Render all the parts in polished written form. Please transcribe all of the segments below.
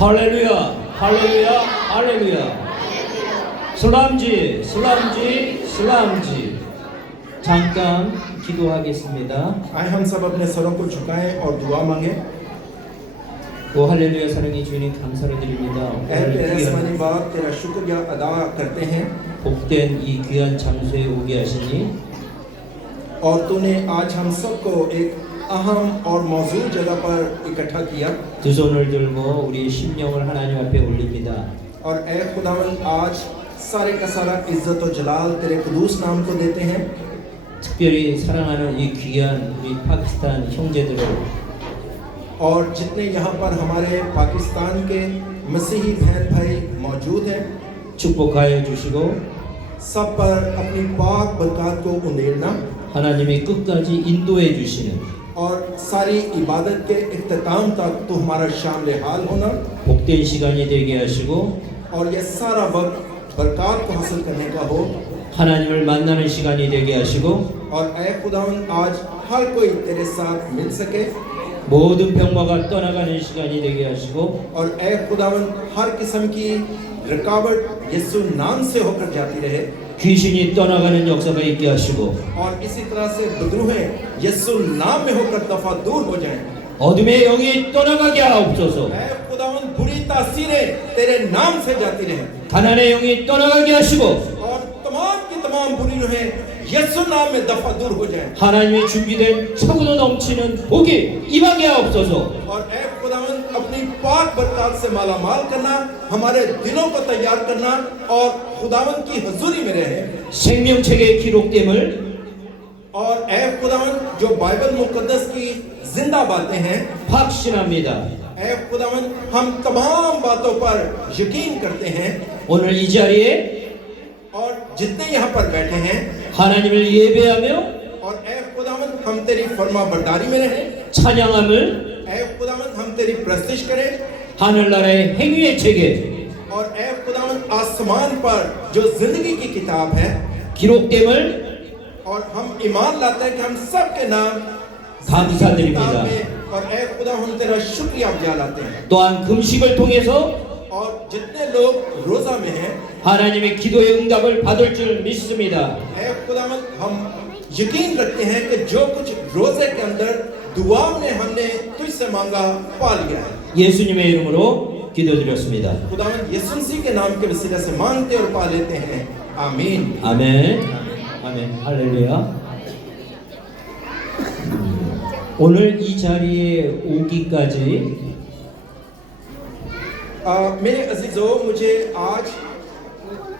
할렐루야, 할렐루야, 할렐루야. 슬람지, 슬람지, 슬람지. 잠깐 기도하겠습니다. आए हम सब अपने सरों को झुकाएं और दुआ मांगे। 오 할렐루야 사랑의 주님 감사를 드립니다. ऐ तेरे आसमानी बाप तेरा शुक्रिया अदा करते हैं 복된 이 귀한 장소에 오게 하시니 और तूने आज हम सबको एक अहम और मौजूद जगह पर इकट्ठा किया 두 손을 들고 우리의 심령을 하나님 앞에 올립니다. और ऐ खुदावंद आज सारे का सारा इज्जत और जलाल तेरे कुदूस नाम को देते हैं। 특별히 사랑하는 이 귀한 우리 파키스탄 형제들을 और जितने यहाँ पर हमारे पाकिस्तान के मसीही बहन भाई मौजूद हैं 축복하여 주시고 सब पर अपनी पाक बरकत को उंडेलना 하나님이 끝까지 인도해 주시는 और सारी इबादत के इख्तिताम तक तो हमारा शामिल हाल होना 복된 시간이 되게 하시고 और ये सारा वक्त बरकत को हासिल करने का हो 하나님을 만나는 시간이 되게 하시고 और ऐ खुदावंद आज हर कोई तेरे साथ मिल सके 모든 병마가 떠나가는 시간이 되게 하시고 और ऐ खुदावंद हर किस्म की रुकावट यीशु नाम से होकर जाती रहे 귀신이 떠나가는 역사가 있게 하시고 और इसी तरह से बदरूहें यीशु नाम में होकर दफा दूर हो जाएं। 어둠의 영이 떠나가게 하옵소서. ऐ खुदावंद बुरी तासीरें तेरे नाम से जाती रहे 가난의 영이 떠나가게 하시고 और तमाम की तमाम बुरी रूहें यीशु नाम में दफा दूर हो जाएं। 하나님의 준비된 차고도 넘치는 복이 임하게 하옵소서. और ऐ खुदावंद अपनी पाक बरकत से माला माल करना हमारे दिलों को तैयार करना और खुदावंद की हजूरी में रहे 생명책에 기록됨을 और ऐ खुदावंद जो बाइबल मुकद्दस की जिंदा बातें हैं 확신합니다. ऐ खुदावंद हम तमाम बातों पर यकीन करते हैं 오늘 이 자리에 और जितने यहाँ पर बैठे हैं 하나님을 예배하며 और ऐ खुदावंद हम तेरी फरमा बरदारी में रहें 찬양함을 ऐ खुदावंद हम तेरी प्रस्तिश करें 하늘나라의 행위의 책에 और ऐ खुदावंद आसमान पर जो जिंदगी की किताब है 기록됨을 और हम ईमान लाते हैं कि हम सब के नाम 감사드립니다. किताब में और ऐ खुदा हम तेरा शुक्रिया अदा लाते हैं 또한 금식을 통해서 और जितने लोग रोजा में हैं 하나님의 기도의 응답을 받을 줄 믿습니다. ऐ खुदावंद हम यकीन रखते हैं कि जो कुछ रोजे के अंदर दुआ में हमने तुझसे मांगा पा लिया है। 예수님의 이름으로 기도드렸습니다. खुदावंद यीशु मसीह के नाम के वसीले से मांगते और पा लेते हैं आमीन। 아멘. 아멘. 할렐루야. 오늘 이 자리에 오기까지 मेरे अजीजों मुझे आज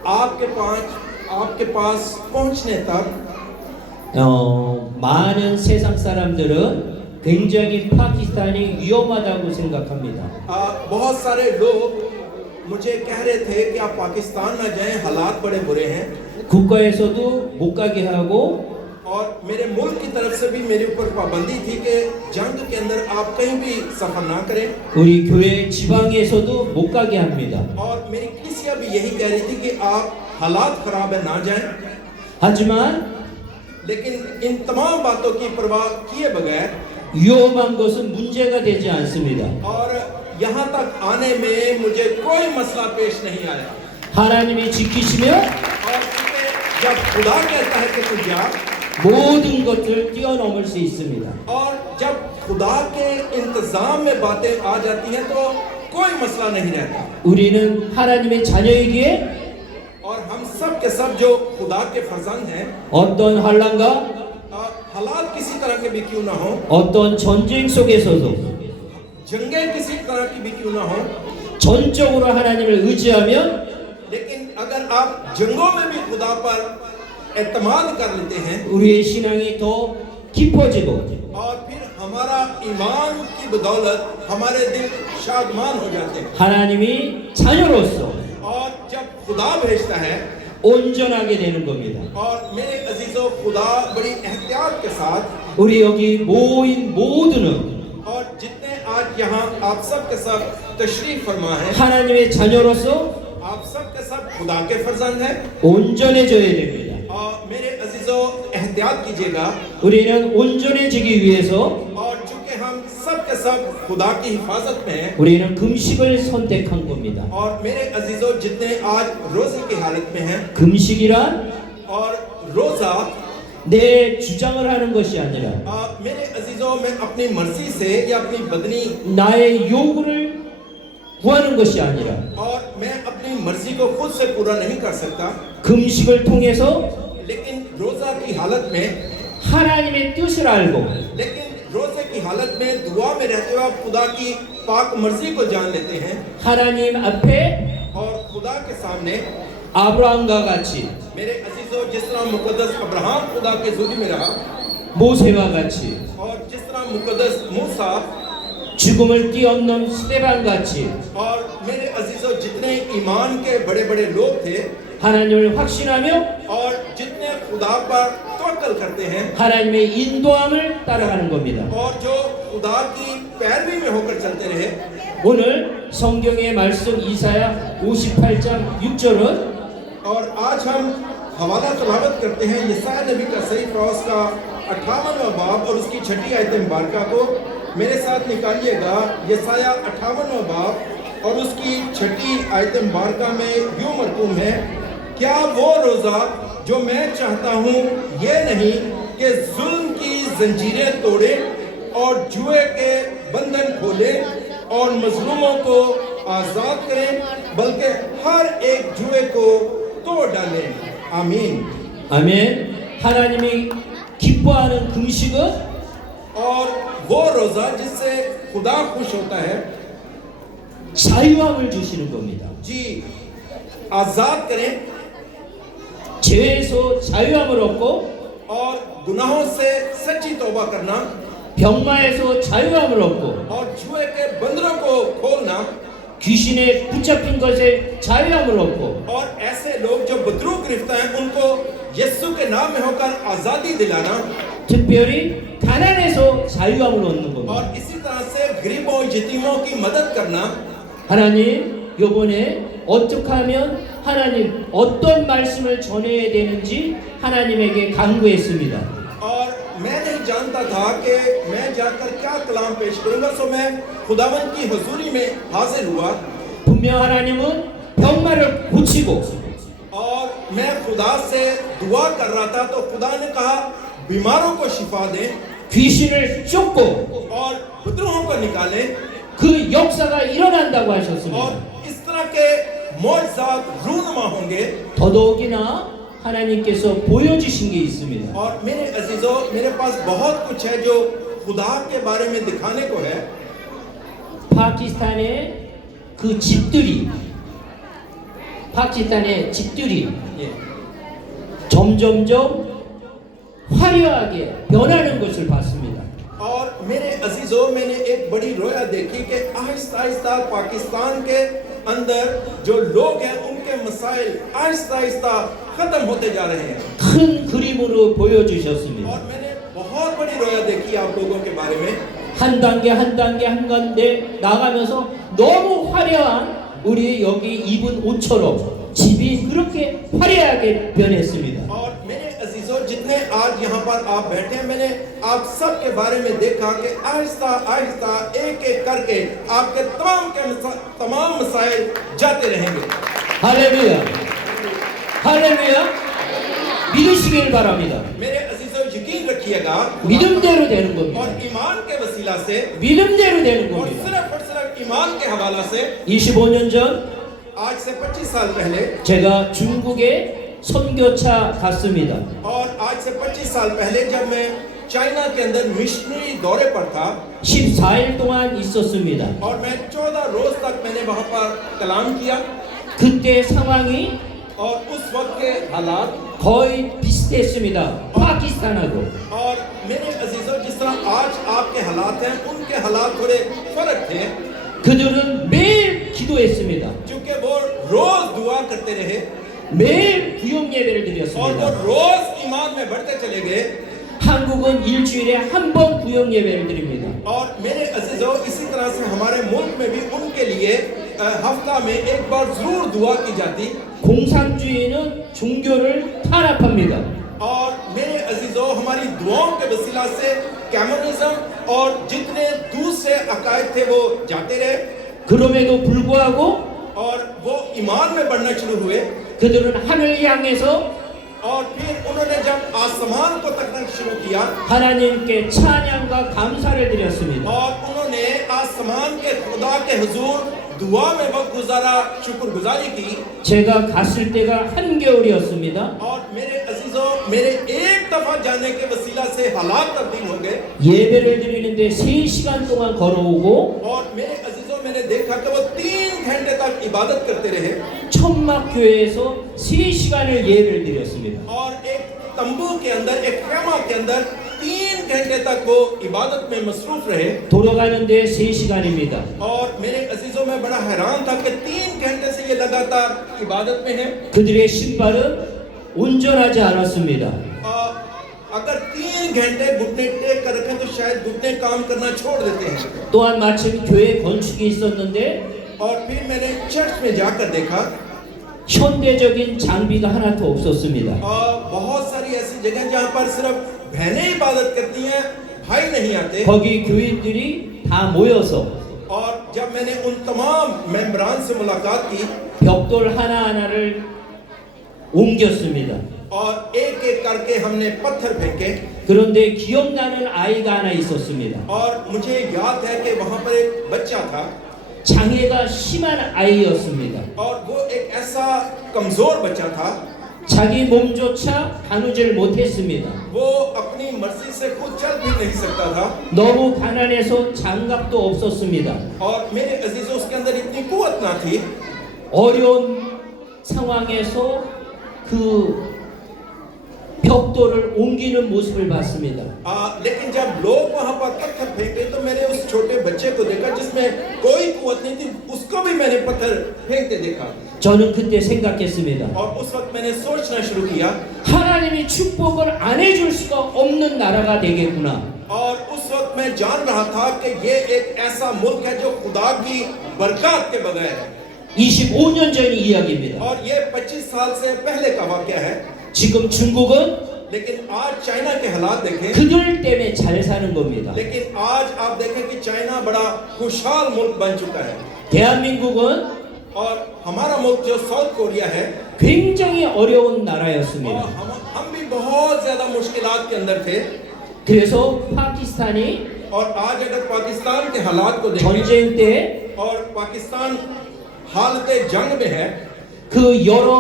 आपके पास पहुंचने तक 많은 세상 사람들은 굉장히 파키스탄이 위험하다고 생각합니다. बहुत सारे लोग मुझे कह रहे थे कि आप पाकिस्तान ना जाएं हालात बड़े बुरे हैं 국가에서도 못 가게 하고 और मेरे मुल्क की तरफ से भी मेरे ऊपर पाबंदी थी कि जंग के अंदर आप कहीं भी सफर ना करें 우리 교회 지방에서도 못 가게 합니다. और मेरी कलीसिया भी यही कह रही थी कि आप हालात खराब है ना जाएं 하지만 लेकिन इन तमाम बातों की परवाह किए बगैर 위험한 것은 문제가 되지 않습니다. और यहाँ तक आने में मुझे कोई मसला पेश नहीं आया 하나님이 지키시며 और जब खुदा कहता है कि तू जा 모든 것을 뛰어넘을 수 있습니다. और जब खुदा के इंतजाम में बातें आ जाती हैं तो कोई मसला नहीं रहता 우리는 하나님의 자녀이기에 और हम सब के सब जो खुदा के फर्जंद हैं 어떤 환난과 हालात किसी तरह के भी क्यों ना हो 어떤 전쟁 속에서도 जंगें किसी तरह की भी क्यों ना हो 전적으로 하나님을 의지하면 लेकिन अगर आप जंगों में भी खुदा पर एतमाद कर लेते हैं 우리의 신앙이 더 깊어지고 और फिर हमारा ईमान की बदौलत हमारे दिल शादमान हो जाते हैं 하나님이 자녀로서 और जब खुदा भेजता है 온전하게 되는 겁니다. और मेरे अजीजों खुदा बड़ी एहतियात के साथ 우리 여기 모인 모두는 और जितने आज यहाँ आप सब के सब तशरीफ फरमा है 하나님의 자녀로서 आप सब के सब खुदा के फर्जंद हैं 온전해져야 됩니다. और मेरे अजीजों एहतियात कीजिएगा 우리는 온전해지기 위해서 और चूंकि हम सब के सब खुदा की हिफाजत में हैं 우리는 금식을 선택한 겁니다. और मेरे अजीजों जितने आज रोजे की हालत में हैं 금식이란 और रोजा 내 주장을 하는 것이 아니라 मेरे अजीजों में अपनी मर्जी से या अपनी बदनी 나의 요구를 구하는 것이 아니라 और मैं अपनी मर्जी को खुद से पूरा नहीं कर सकता 금식을 통해서 लेकिन रोजा की हालत में 하나님의 뜻을 알고 लेकिन रोजे की हालत में दुआ में रहते हुए आप खुदा की पाक मर्जी को जान लेते हैं 하나님 앞에 और खुदा के सामने 아브라함과 같이 मेरे अजीजों जिस तरह मुकद्दस अब्राहम खुदा के जुदी में रहा 모세와 같이 और जिस तरह मुकद्दस मूसा 죽음을 뛰어넘는 스데반 같이 और मेरे अजीजों जितने ईमान के बड़े बड़े लोग थे 하나님을 확신하며 और जितने खुदा पर तवक्कल करते हैं 하나님의 인도함을 따라가는 겁니다. और जो खुदा की पैरवी में होकर चलते रहे 오늘 성경의 말씀 이사야 58장 6절은 और आज हम हवाला तलावत करते हैं यसाया नबी का सही क्रॉस का 58वां बाब और उसकी छठी आयत मुबारका को मेरे साथ निकालिएगा यसाया 58वां बाब और उसकी छठी आयत मुबारका में यूं मरकूम है क्या वो रोज़ा जो मैं चाहता हूँ ये नहीं कि जुल्म की जंजीरें तोड़े और जुए के बंधन खोले और मजलूमों को आज़ाद करें बल्कि हर एक जुए को तोड़ डालें आमीन 아멘. 하나님이 기뻐하는 금식은 और वो रोज़ा जिससे खुदा खुश होता है 자유함을 주시는 겁니다. जी आज़ाद करें 죄에서 자유함을 얻고 और गुनाहों से सच्ची तौबा करना 병마에서 자유함을 얻고 और जुए के बंधनों को खोलना 귀신에 붙잡힌 것에 자유함을 얻고 और ऐसे लोग जो बदरू गिरफ्तार हैं उनको यीशु के नाम में होकर आज़ादी दिलाना 특별히 가난에서 자유함을 얻는 겁니다. और इसी तरह से गरीबों यतीमों की मदद करना 하나님 이번에 어떻게 하면 하나님 어떤 말씀을 전해야 되는지 하나님에게 간구했습니다. और मैं नहीं जानता था कि मैं जाकर क्या कलाम पेश करूंगा सो मैं खुदावन की हुजूरी में हाजिर हुआ 분명 하나님은 병마를 고치고 और मैं खुदा से दुआ कर रहा था तो खुदा ने कहा बीमारों को शिफा दें 귀신을 쫓고 और बदरूहों को निकालें 그 역사가 일어난다고 하셨습니다. और इस तरह के मौजज़ात रूनुमा होंगे 더더욱이나 하나님께서 보여주신 게 있습니다. और मेरे अजीजों मेरे पास बहुत कुछ है जो खुदा के बारे में दिखाने को है 파키스탄의 그 집들이 파키스탄의 집들이 점점점 화려하게 변하는 것을 봤습니다. और मेरे अजीजों मैंने एक बड़ी रोया देखी कि आहिस्ता आहिस्ता पाकिस्तान के अंदर जो लोग हैं उनके मसाइल आहिस्ता आहिस्ता खत्म होते जा रहे हैं 큰 그림으로 보여주셨습니다. और मैंने बहुत बड़ी रोया देखी आप लोगों के बारे में 한 단계 한 단계 한 건데 나가면서 너무 화려한 우리 여기 입은 옷처럼 집이 그렇게 화려하게 변했습니다. और मेरे अजीजों जितने आज यहाँ पर आप बैठे हैं मैंने आप सब के बारे में देखा कि आहिस्ता आहिस्ता एक एक करके आपके तमाम मसाइल जाते रहेंगे 할렐루야 할렐루야 믿으시길 바랍니다. मेरे अजीजों यकीन रखिएगा 믿음대로 되는 और 겁니다. ईमान के वसीला से 믿음대로 되는 और 겁니다. सिर्फ ईमान के हवाला से 25년 전 आज से 25 साल पहले 제가 중국에 선교차 갔습니다. और आज से 25 साल पहले जब मैं चाइना के अंदर मिशनरी दौरे पर था 14일 동안 있었습니다. और मैं 14 रोज तक मैंने वहां पर कलाम किया 그때 상황이 और उस वक्त के हालात 거의 비슷했습니다. 파키스탄하고. और मेरे अजीजों जिस तरह आज आपके हालात हैं उनके हालात थोड़े फर्क थे 그들은 매일 기도했습니다. क्योंकि वो रोज दुआ करते रहे 매일 구역 예배를 और वो 드렸습니다. रोज ईमान में बढ़ते चले गए 한국은 일주일에 한 번 구역 예배를 드립니다. और मेरे अजीजों इसी तरह से हमारे मुल्क में भी उनके लिए हफ्ता में एक बार जरूर दुआ की जाती 공산주의는 종교를 탄압합니다. और मेरे अजीजों हमारी दुआओं के वसीला से कम्युनिज्म और जितने दूसरे अकायद थे वो जाते रहे 그럼에도 불구하고 और वो ईमान में बढ़ना शुरू हुए 그들은 하늘 향해서 और फिर उन्होंने जब आसमान को तकना शुरू किया 하나님께 찬양과 감사를 드렸습니다. और उन्होंने आसमान के खुदा के हुजूर दुआ में वक्त गुजारा शुक्रगुजारी की 제가 갔을 때가 한겨울이었습니다. और मेरे अजीजों मेरे एक दफा जाने के वसीला से हालात तब्दील हो गए 예배를 드리는데 3시간 동안 걸어오고 और मेरे अजीजों मैंने देखा कि वो 3 घंटे तक इबादत करते रहे 천막교회에서 3시간을 예배를 드렸습니다. और एक तंबू के अंदर एक खेमा के अंदर 3 घंटे तक वो इबादत में मसरूफ रहे 돌아가는데 3시간입니다. और मेरे अजीजों में बड़ा हैरान था कि 3 घंटे से ये लगातार इबादत में है 그들의 신발은 온전하지 않았습니다. अगर 3 घंटे घुटने टेक कर रखें तो शायद घुटने काम करना छोड़ देते हैं 또한 마침 교회 건축이 있었는데 और फिर मैंने चर्च में जाकर देखा 현대적인 장비가 하나도 없었습니다. बहुत सारी ऐसी जगह जहाँ पर सिर्फ बहनें इबादत करती हैं भाई नहीं आते 거기 교인들이 다 모여서 और जब मैंने उन तमाम मेंबरान से मुलाकात की 벽돌 하나하나를 옮겼습니다. और एक एक करके हमने पत्थर फेंके 그런데 기억나는 아이가 하나 있었습니다. और मुझे याद है कि वहाँ पर एक बच्चा था 장애가 심한 아이였습니다. और वो एक ऐसा कमजोर बच्चा था 자기 몸조차 다루질 못했습니다. वो अपनी मर्जी से खुद चल भी नहीं सकता था 너무 가난해서 장갑도 없었습니다. और मेरे अजीजों उसके अंदर इतनी कुव्वत ना थी 어려운 상황에서 그 벽돌을 옮기는 모습을 봤습니다. लेकिन जब लोग वहाँ पर पत्थर फेंके तो मैंने उस छोटे बच्चे को देखा जिसमें कोई कुव्वत नहीं थी उसको भी मैंने पत्थर फेंकते देखा 저는 그때 생각했습니다. और उस वक्त मैंने सोचना शुरू किया 하나님이 축복을 안 해줄 수가 없는 나라가 되겠구나. और उस वक्त मैं जान रहा था कि ये एक ऐसा मुल्क है जो खुदा की बरकत के बगैर है 25년 전 이야기입니다. और ये 25 साल से पहले का वाक़या है 지금 중국은 लेकिन आज चाइना के हालात देखें 그들 때문에 잘 사는 겁니다. लेकिन आज आप देखें कि चाइना बड़ा खुशहाल मुल्क बन चुका है 대한민국은 और हमारा मुल्क जो साउथ कोरिया है 굉장히 어려운 और 나라였습니다. हम भी बहुत ज्यादा मुश्किलात के अंदर थे 그래서 파키스탄이 और आज अगर पाकिस्तान के हालात को देखें 전쟁 때 और पाकिस्तान हालत जंग में है 그 여러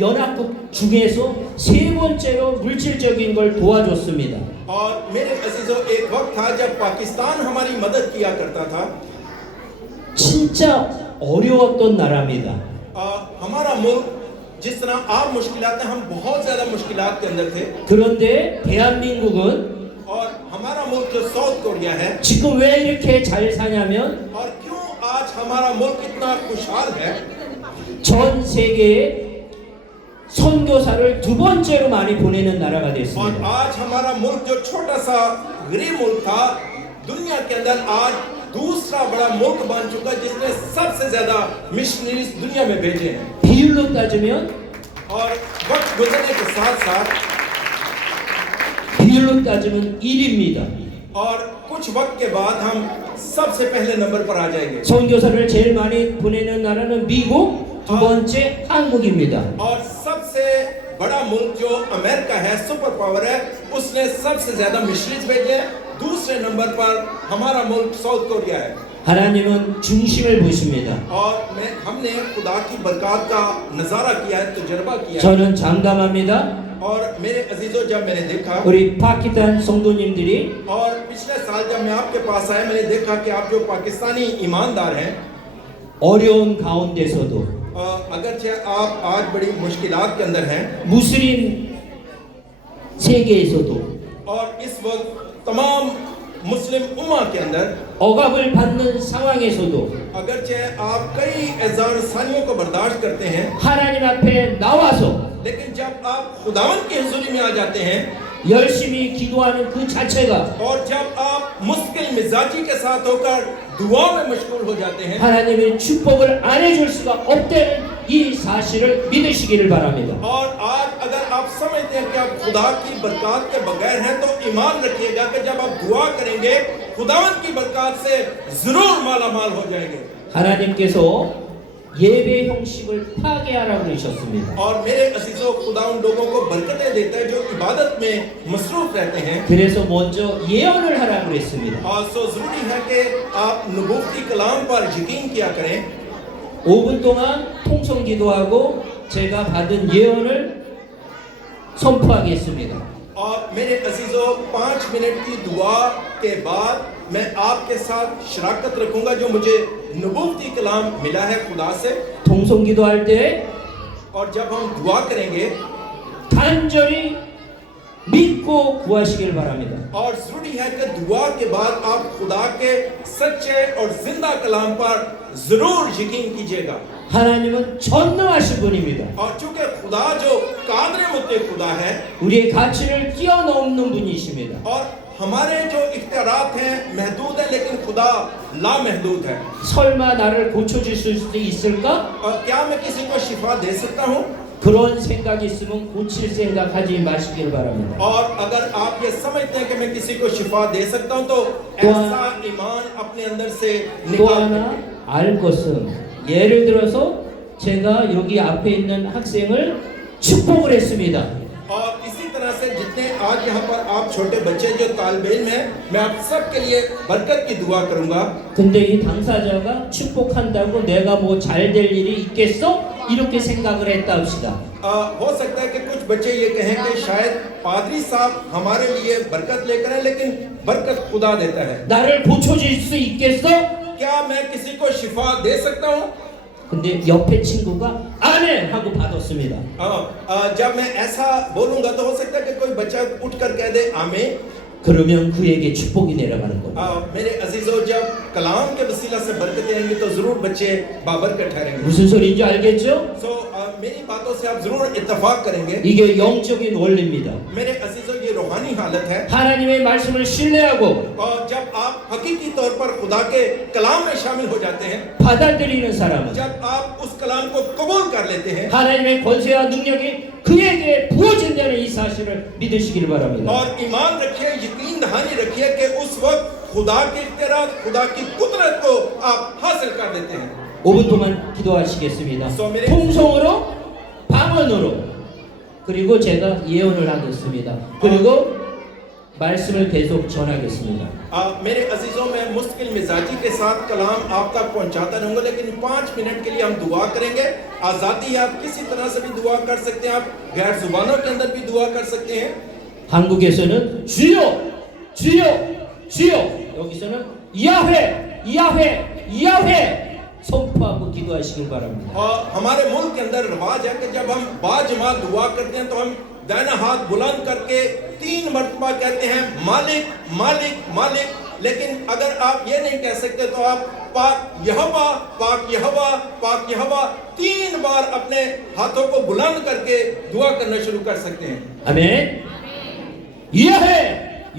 연합국 중에서 세 번째로 물질적인 걸 도와줬습니다. और मेरे अजीजों एक वक्त था जब पाकिस्तान हमारी मदद किया करता था 진짜 어려웠던 나라입니다. हमारा मुल्क जिस तरह आप मुश्किलात हैं हम बहुत ज्यादा मुश्किलात के अंदर थे 그런데 대한민국은 और हमारा मुल्क जो साउथ कोरिया है 지금 왜 이렇게 잘 사냐면 और क्यों आज हमारा मुल्क इतना खुशहाल है 전 세계에 선교사를 두 번째로 많이 보내는 나라가 और 됐습니다. आज हमारा मुल्क जो छोटा सा गरीब मुल्क था दुनिया के अंदर आज दूसरा बड़ा मुल्क बन चुका जिसने सबसे ज्यादा मिशनरीज दुनिया में भेजे हैं 비율로 따지면 और वक्त गुजरने के साथ साथ 비율로 따지면 1위입니다. और कुछ वक्त के बाद हम सबसे पहले नंबर पर आ जाएंगे 선교사를 제일 많이 보내는 나라는 미국, 두 번째 한국입니다. और सबसे बड़ा मुल्क जो अमेरिका है सुपर पावर है उसने सबसे ज्यादा मिशनरीज भेजे दूसरे नंबर पर हमारा मुल्क साउथ कोरिया है 하나님은 중심을 보십니다. और हमने खुदा की बरकत का नजारा किया है तजुर्बा किया है 저는 장담합니다. और मेरे अजीजों जब मैंने देखा 우리 파키스탄 성도님들이 और पिछले साल जब मैं आपके पास आया मैंने देखा कि आप जो पाकिस्तानी ईमानदार हैं 어려운 가운데서도 अगरचे आप आज बड़ी मुश्किलात के अंदर हैं 무슬림 세계에서도 और इस वक्त तमाम मुस्लिम उम्मा के अंदर 억압을 받는 상황에서도 अगरचे आप कई एज़ार सानियों को बर्दाश्त करते हैं, 하나님 앞에 나와서 लेकिन जब आप खुदावन की हुजूरी में आ जाते हैं 열심히 기도하는 그 자체가 और जब आप मुश्किल मिजाजी के साथ होकर दुआ में मशगूल हो जाते हैं 하나님의 축복을 안 해줄 수가 없다는 이 사실을 믿으시기를 바랍니다. और आज अगर आप समझते हैं कि आप खुदा की बरकत के बगैर हैं तो ईमान रखिएगा कि जब आप दुआ करेंगे खुदावन की बरकत से जरूर मालामाल हो जाएंगे। 하나님께서 예배 형식을 파괴하라고 그러셨습니다. और मेरे अजीजों खुदा उन लोगों को बरकतें देता है जो इबादत में मसरूफ रहते हैं 그래서 먼저 예언을 하라고 그랬습니다. और सो जरूरी है कि आप नबूवती कलाम पर यकीन किया करें। 5분 동안 통성 기도하고 제가 받은 예언을 선포하겠습니다. और मेरे अजीजों 5 मिनट की दुआ के बाद मैं आपके साथ शराकत रखूंगा जो मुझे नबूवती कलाम मिला है खुदा से। 통성 기도할 때 और जब हम दुआ करेंगे 간절히 믿고 구하시길 바랍니다. और जरूरी है कि दुआ के बाद आप खुदा के सच्चे और जिंदा कलाम पर जरूर यकीन कीजिएगा। 하나님은 전능하신 분입니다. और चूंकि खुदा जो कादरे मुत्तक़ खुदा है 우리의 가치를 뛰어넘는 분이십니다. और हमारे जो इख्तियारात हैं महदूद है लेकिन खुदा लामहदूद है। 설마 나를 고쳐주실 수 있을까? और क्या मैं किसी को शिफा दे सकता हूँ? 그런 생각이 있으면 고칠 생각하지 마시길 바랍니다. और अगर आप ये समझते हैं कि मैं किसी को शिफा दे सकता हूँ तो तो ऐसा ईमान अपने अंदर से 또 निकाल 하나 알 것은 예를 들어서 제가 여기 앞에 있는 학생을 축복을 했습니다. और इसी तरह से जितने आज यहाँ पर आप छोटे बच्चे जो तालिब इल्म हैं मैं आप सबके लिए बरकत की दुआ करूँगा। 근데 이 당사자가 축복한다고 내가 뭐 잘 될 일이 있겠어? 이렇게 생각을 했다 합시다. हो सकता है कि कुछ बच्चे ये कहें कि शायद पादरी साहब हमारे लिए बरकत लेकर आए लेकिन बरकत खुदा देता है। 나를 고쳐줄 수 있겠어? क्या मैं किसी को शिफा दे सकता हूँ? 근데 옆에 친구가 안 해! 하고 받았습니다. जब मैं ऐसा बोलूँगा तो हो सकता है कि कोई बच्चा उठ कर कह दे आमीन। 그러면 그에게 축복이 내려가는 겁니다. मेरे अजीजों जब कलाम के वसीला से बरकतें आएंगी तो जरूर बच्चे बाबरकत ठहरेंगे। 무슨 소리인지 알겠죠? मेरी बातों से आप जरूर इत्तफाक करेंगे। 이게 영적인 원리입니다. मेरे अजीजों ये रूहानी हालत है। 하나님의 말씀을 신뢰하고 और जब आप हकीकी तौर पर खुदा के कलाम में शामिल हो जाते हैं 받아들이는 사람은 जब आप उस कलाम को कबूल कर लेते हैं 하나님의 권세와 능력이 그에게 부어진다는 이 사실을 믿으시길 바랍니다. और ईमान रखिए यकीन दहानी रखिए कि उस वक्त खुदा के इख्तियारात खुदा की कुदरत को आप हासिल कर देते हैं। 5분 동안 기도하시겠습니다. 소미리. 통성으로 방언으로 그리고 제가 예언을 하겠습니다. 그리고 말씀을 계속 전하겠습니다. मेरे अजीजों में मुश्किल मिजाजी के साथ कलाम आप तक पहुंचाता रहूंगा लेकिन 5 मिनट के लिए हम दुआ करेंगे। आज़ादी है, आप किसी तरह से भी दुआ कर सकते हैं, आप गैर जुबानों के अंदर भी दुआ कर सकते हैं। 한국에서는 주여 주여 주여 여기서는 야훼 야훼 야훼 선포하고 기도하시길 바랍니다. और हमारे मुल्क के अंदर रिवाज है कि जब हम बाजमात दुआ करते हैं तो हम दाहिना हाथ बुलंद करके 3 मरतबा कहते हैं मालिक मालिक मालिक। लेकिन अगर आप ये नहीं कह सकते तो आप पाक यहोवा पाक यहोवा पाक यहोवा 3 बार अपने हाथों को बुलंद करके दुआ करना शुरू कर सकते हैं। 아멘. 야훼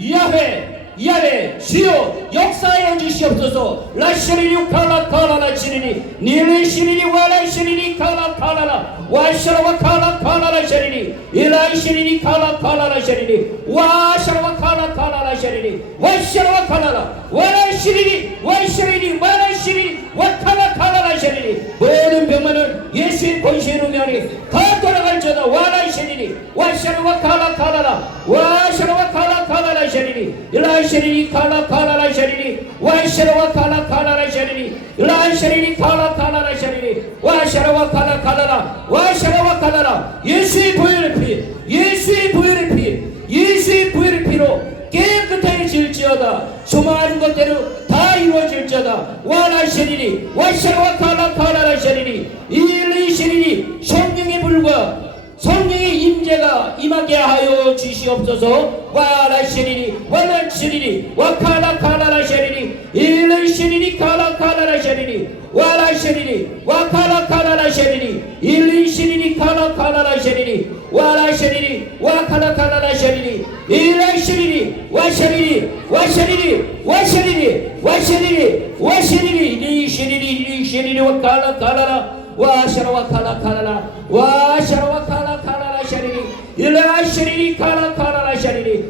야훼 야훼 주여 역사에 주시옵소서. 라시리니 칼라 칼라라 시리니 니리 시리니 와라 시리니 칼라 칼라라 와샤라와 칼라 칼라라 시리니 일라이 시리니 칼라 칼라라 시리니 와샤라와 칼라 칼라라 시리니 와샤라와 칼라라 와라 시리니 와시리니 와라 시리니 와칼라 칼라라 시리니 모든 병만은 예수의 권세로 면이 다 돌아갈지어다. 와라 시리니 와샤라와 칼라 칼라라 와샤라와 칼라 칼라라 시리니 일라이 시리니 칼라 칼라라 시리니 와샤라와 칼라 칼라라 시리니 일라이 시리니 칼라 칼라라 시리니 와샤라와 칼라 칼라라 와샤라와 칼라라 예수의 보혈의 피 예수의 보혈의 피 예수의 보혈의 피로 깨끗해질지어다. 수많은 것대로 다 이루어질지어다. 와라 시리니 와샤라와 칼라 칼라라 시리니 일리 라시리니 성령의 불과 성령의 임재가 임하게 하여 주시옵소서. 와라시리니 와라시리니 와카라카라라시리니 일리시리니 카라카라라시리니 와라시리니 와카라카라라시리니 일리시리니 카라카라라시리니 와라시리니 와카라카라라시리니 일리시리니 와시리니 와시리니 와시리니 와시리니 와시리니 일리시리니 일리시리니 와카라카라라 와샤라와 카라카라라 와샤라와 카라카라라 샤리니 일라샤리니 카라카라라 샤리니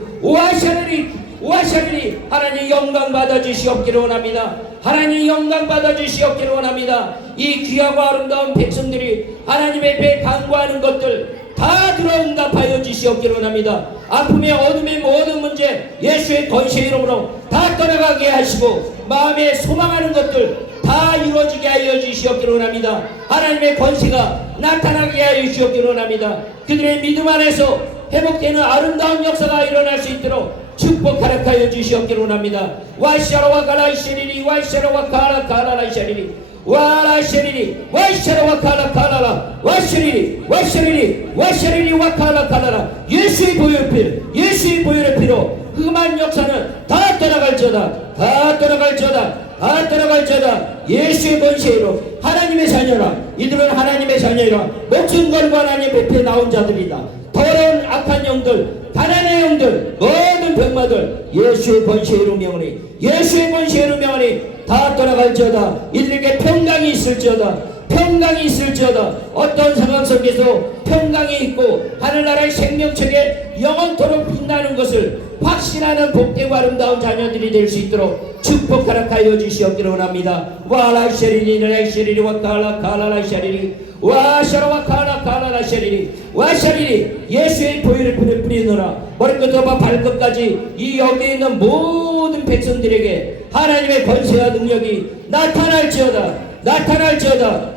와샤리니 하나님 영광 받아 주시옵기를 원합니다. 하나님 영광 받아 주시옵기를 원합니다. 이 귀하고 아름다운 백성들이 하나님 앞에 간구하는 것들 다 들어 응답하여 주시옵기를 원합니다. 아픔의 어둠의 모든 문제 예수의 권세 이름으로 다 떠나가게 하시고 마음에 소망하는 것들 다 이루어지게 하여 주시옵기를 원합니다. 하나님의 권세가 나타나게 하여 주시옵기를 원합니다. 그들의 믿음 안에서 회복되는 아름다운 역사가 일어날 수 있도록 축복하라 하여 주시옵기를 원합니다. 와샤라와 가라시리니 와샤라와 가라카라라시리니 와라시리니 와샤라와 가라카라라 와시리니 와카라카라라 예수의 보혈의 피로 예수의 보혈의 피로 흠한 역사는 다 떠나갈지어다 다 떠나갈지어다 다 떠나갈지어다. 예수의 권세로 하나님의 자녀라. 이들은 하나님의 자녀라. 목숨 걸고 하나님 앞에 나온 자들이다. 더러운 악한 영들 가난의 영들 모든 병마들 예수의 권세로 명하니 예수의 권세로 명하니 다 떠나갈지어다. 이들에게 평강이 있을지어다. 평강이 있을지어다. 어떤 상황 속에서 평강이 있고 하늘나라의 생명책에 영원토록 빛나는 것을 확신하는 복되고 아름다운 자녀들이 될 수 있도록 축복하라 하여 주시옵기를 원합니다. 와라시리니 라시리니 와카라카라라시리니 와샤라와카라카라라시리니 와샤리니 예수의 보혈의 피를 뿌리노라. 머리끝부터 발끝까지 이 여기 있는 모든 백성들에게 하나님의 권세와 능력이 나타날지어다.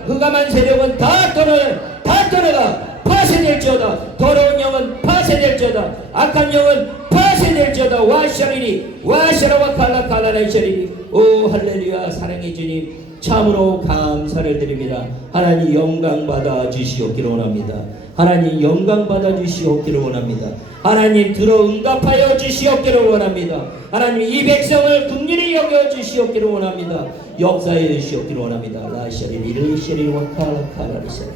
흑암한 세력은 다 떠나가 파쇄될지어다. 더러운 영은 파쇄될지어다. 악한 영은 파쇄될지어다. 와샤리니 와샤라와 칼라칼라라이샤리니. 오 할렐루야. 사랑의 주님 참으로 감사를 드립니다. 하나님 영광 받아 주시옵기를 원합니다. 하나님 영광 받아 주시옵기를 원합니다. 하나님 들어 응답하여 주시옵기를 원합니다. 하나님 이 백성을 긍휼히 여겨 주시옵기를 원합니다. 역사해 주시옵기를 원합니다. 라샤리니 리샤리니 와칼라칼라리샤리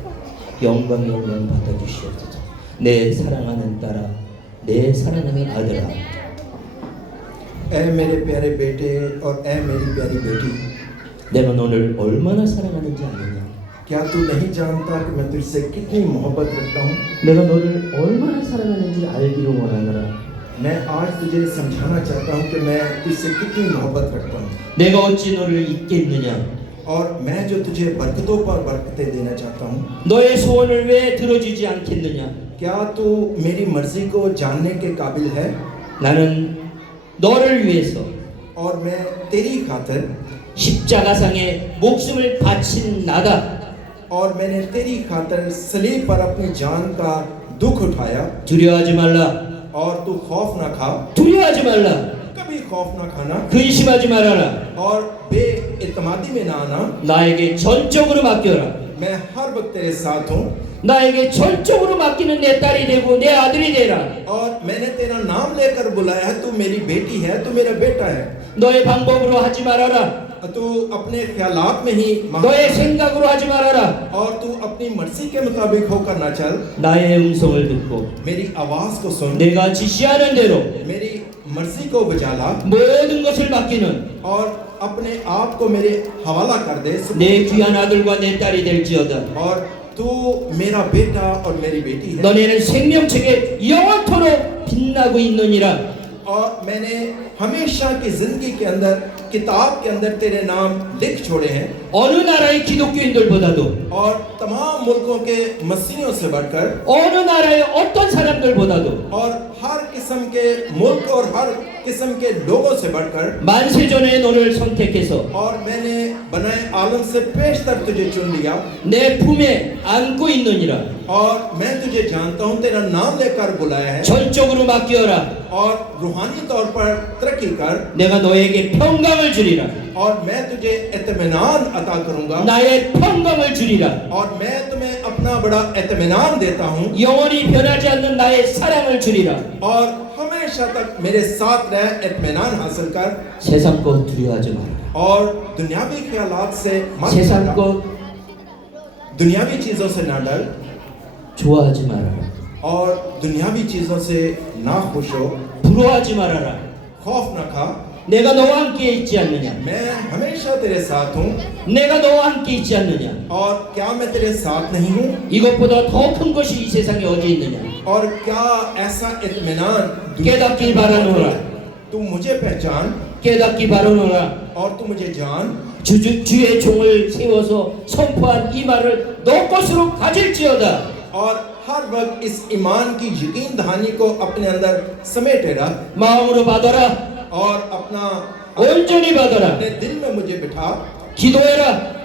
영광 받아 주시옵소서. 내 사랑하는 딸아 내 사랑하는 아들아 ऐ मेरे प्यारे बेटे और ऐ मेरी प्यारी बेटी 내가 너를 얼마나 사랑하는지 아느냐? क्या तू नहीं जानता कि मैं तुझसे कितनी मोहब्बत रखता हूँ। 내가 너를 얼마나 사랑하는지 알기를 원하노라. मैं आज तुझे समझाना चाहता हूँ कि मैं तुझसे कितनी मोहब्बत रखता हूँ 내가 어찌 너를 잊겠느냐? और मैं जो तुझे बरकतों पर बरकतें देना चाहता हूँ। 너의 소원을 왜 들어주지 않겠느냐? क्या तू मेरी मर्जी को जानने के काबिल है? 나는 너를 위해서 और मैं तेरी खातिर 십자가상에 목숨을 바친 나다. और मैंने तेरी खातिर सलीब पर अपनी जान का दुख उठाया। 두려워하지 말라. और तू खौफ ना खा, 두려워하지 말라. कभी खौफ ना खाना 근심하지 말아라. और बेइतमादी में ना आना। 나에게 전적으로 맡겨라. मैं हर वक्त तेरे साथ हूँ 나에게 전적으로 맡기는 내 딸이 되고 내 아들이 되라. और मैंने तेरा नाम लेकर बुलाया है। तू मेरी बेटी है, तू मेरा बेटा है। 너의 방법으로 하지 말아라. तू अपने ख्यालात में ही 너의 생각으로 하지 말아라. और तू अपनी मर्जी के मुताबिक होकर ना चल। 나의 음성을 듣고 मेरी आवाज को सुन, 내가 지시하는 대로 मेरी मर्जी को बजा ला 모든 것을 맡기는 और अपने आप को मेरे हवाला कर दे। 내 귀한 아들과 내 딸이 될지어다. और तू मेरा बेटा और मेरी बेटी है। 너네는 생명책에 영원토록 빛나고 있느니라. और मैंने हमेशा की जिंदगी के अंदर किताब के अंदर तेरे नाम लिख छोड़े हैं। 어느 나라의 기독교인들보다도 और तमाम मुल्कों के मसीहियों से बढ़कर 어느 ना라의 어떤 사람들보다도 और हर किस्म के मुल्क और हर किस्म के लोगों से बढ़कर 만세전에 너를 선택해서 और मैंने बनाए आलम से पेशतर तुझे चुन लिया 내 품에 안고 있느니라. और मैं तुझे जानता हूँ, तेरा नाम लेकर बुलाया है। 전적으로 영적으로 맡겨라. और रूहानी तौर पर तरक्की कर 내가 너에게 평강을 주리라. और मैं तुझे इत्मीनान अता करूंगा 나의 평강을 주리라. और मैं तुम्हें अपना बड़ा इत्मीनान देता हूं 영원히 변하지 않는 나의 사랑을 주리라. और हमेशा तक मेरे साथ रह इत्मीनान हासिल कर 세상 것 두려워하지 마라. और दुनियावी ख्यालात से मत 세상 डर। 것 दुनियावी चीजों से ना डर 좋아하지 말아라. और दुनियावी चीजों से ना खुश हो 부러워하지 말아라. खौफ न खा 내가 너와 함께 있지 않느냐? मैं हमेशा तेरे साथ हूँ 내가 너와 함께 있지 않느냐? और क्या मैं तेरे साथ नहीं हूँ 이것보다 더 큰 것이 이 세상에 어디 있느냐? और क्या ऐसा इत्मीनान 깨닫기 바라노라. तू मुझे पहचान 깨닫기 바라노라. और तू मुझे जान 주의 종을 세워서 선포한 이 말을 너 것으로 가질지어다. और हर वक्त इस ईमान की यकीन दहानी को अपने अंदर समेटे रख 마음으로 받아라. और अपना 온전히 받아라. अपने दिल में मुझे बिठा 기도해라.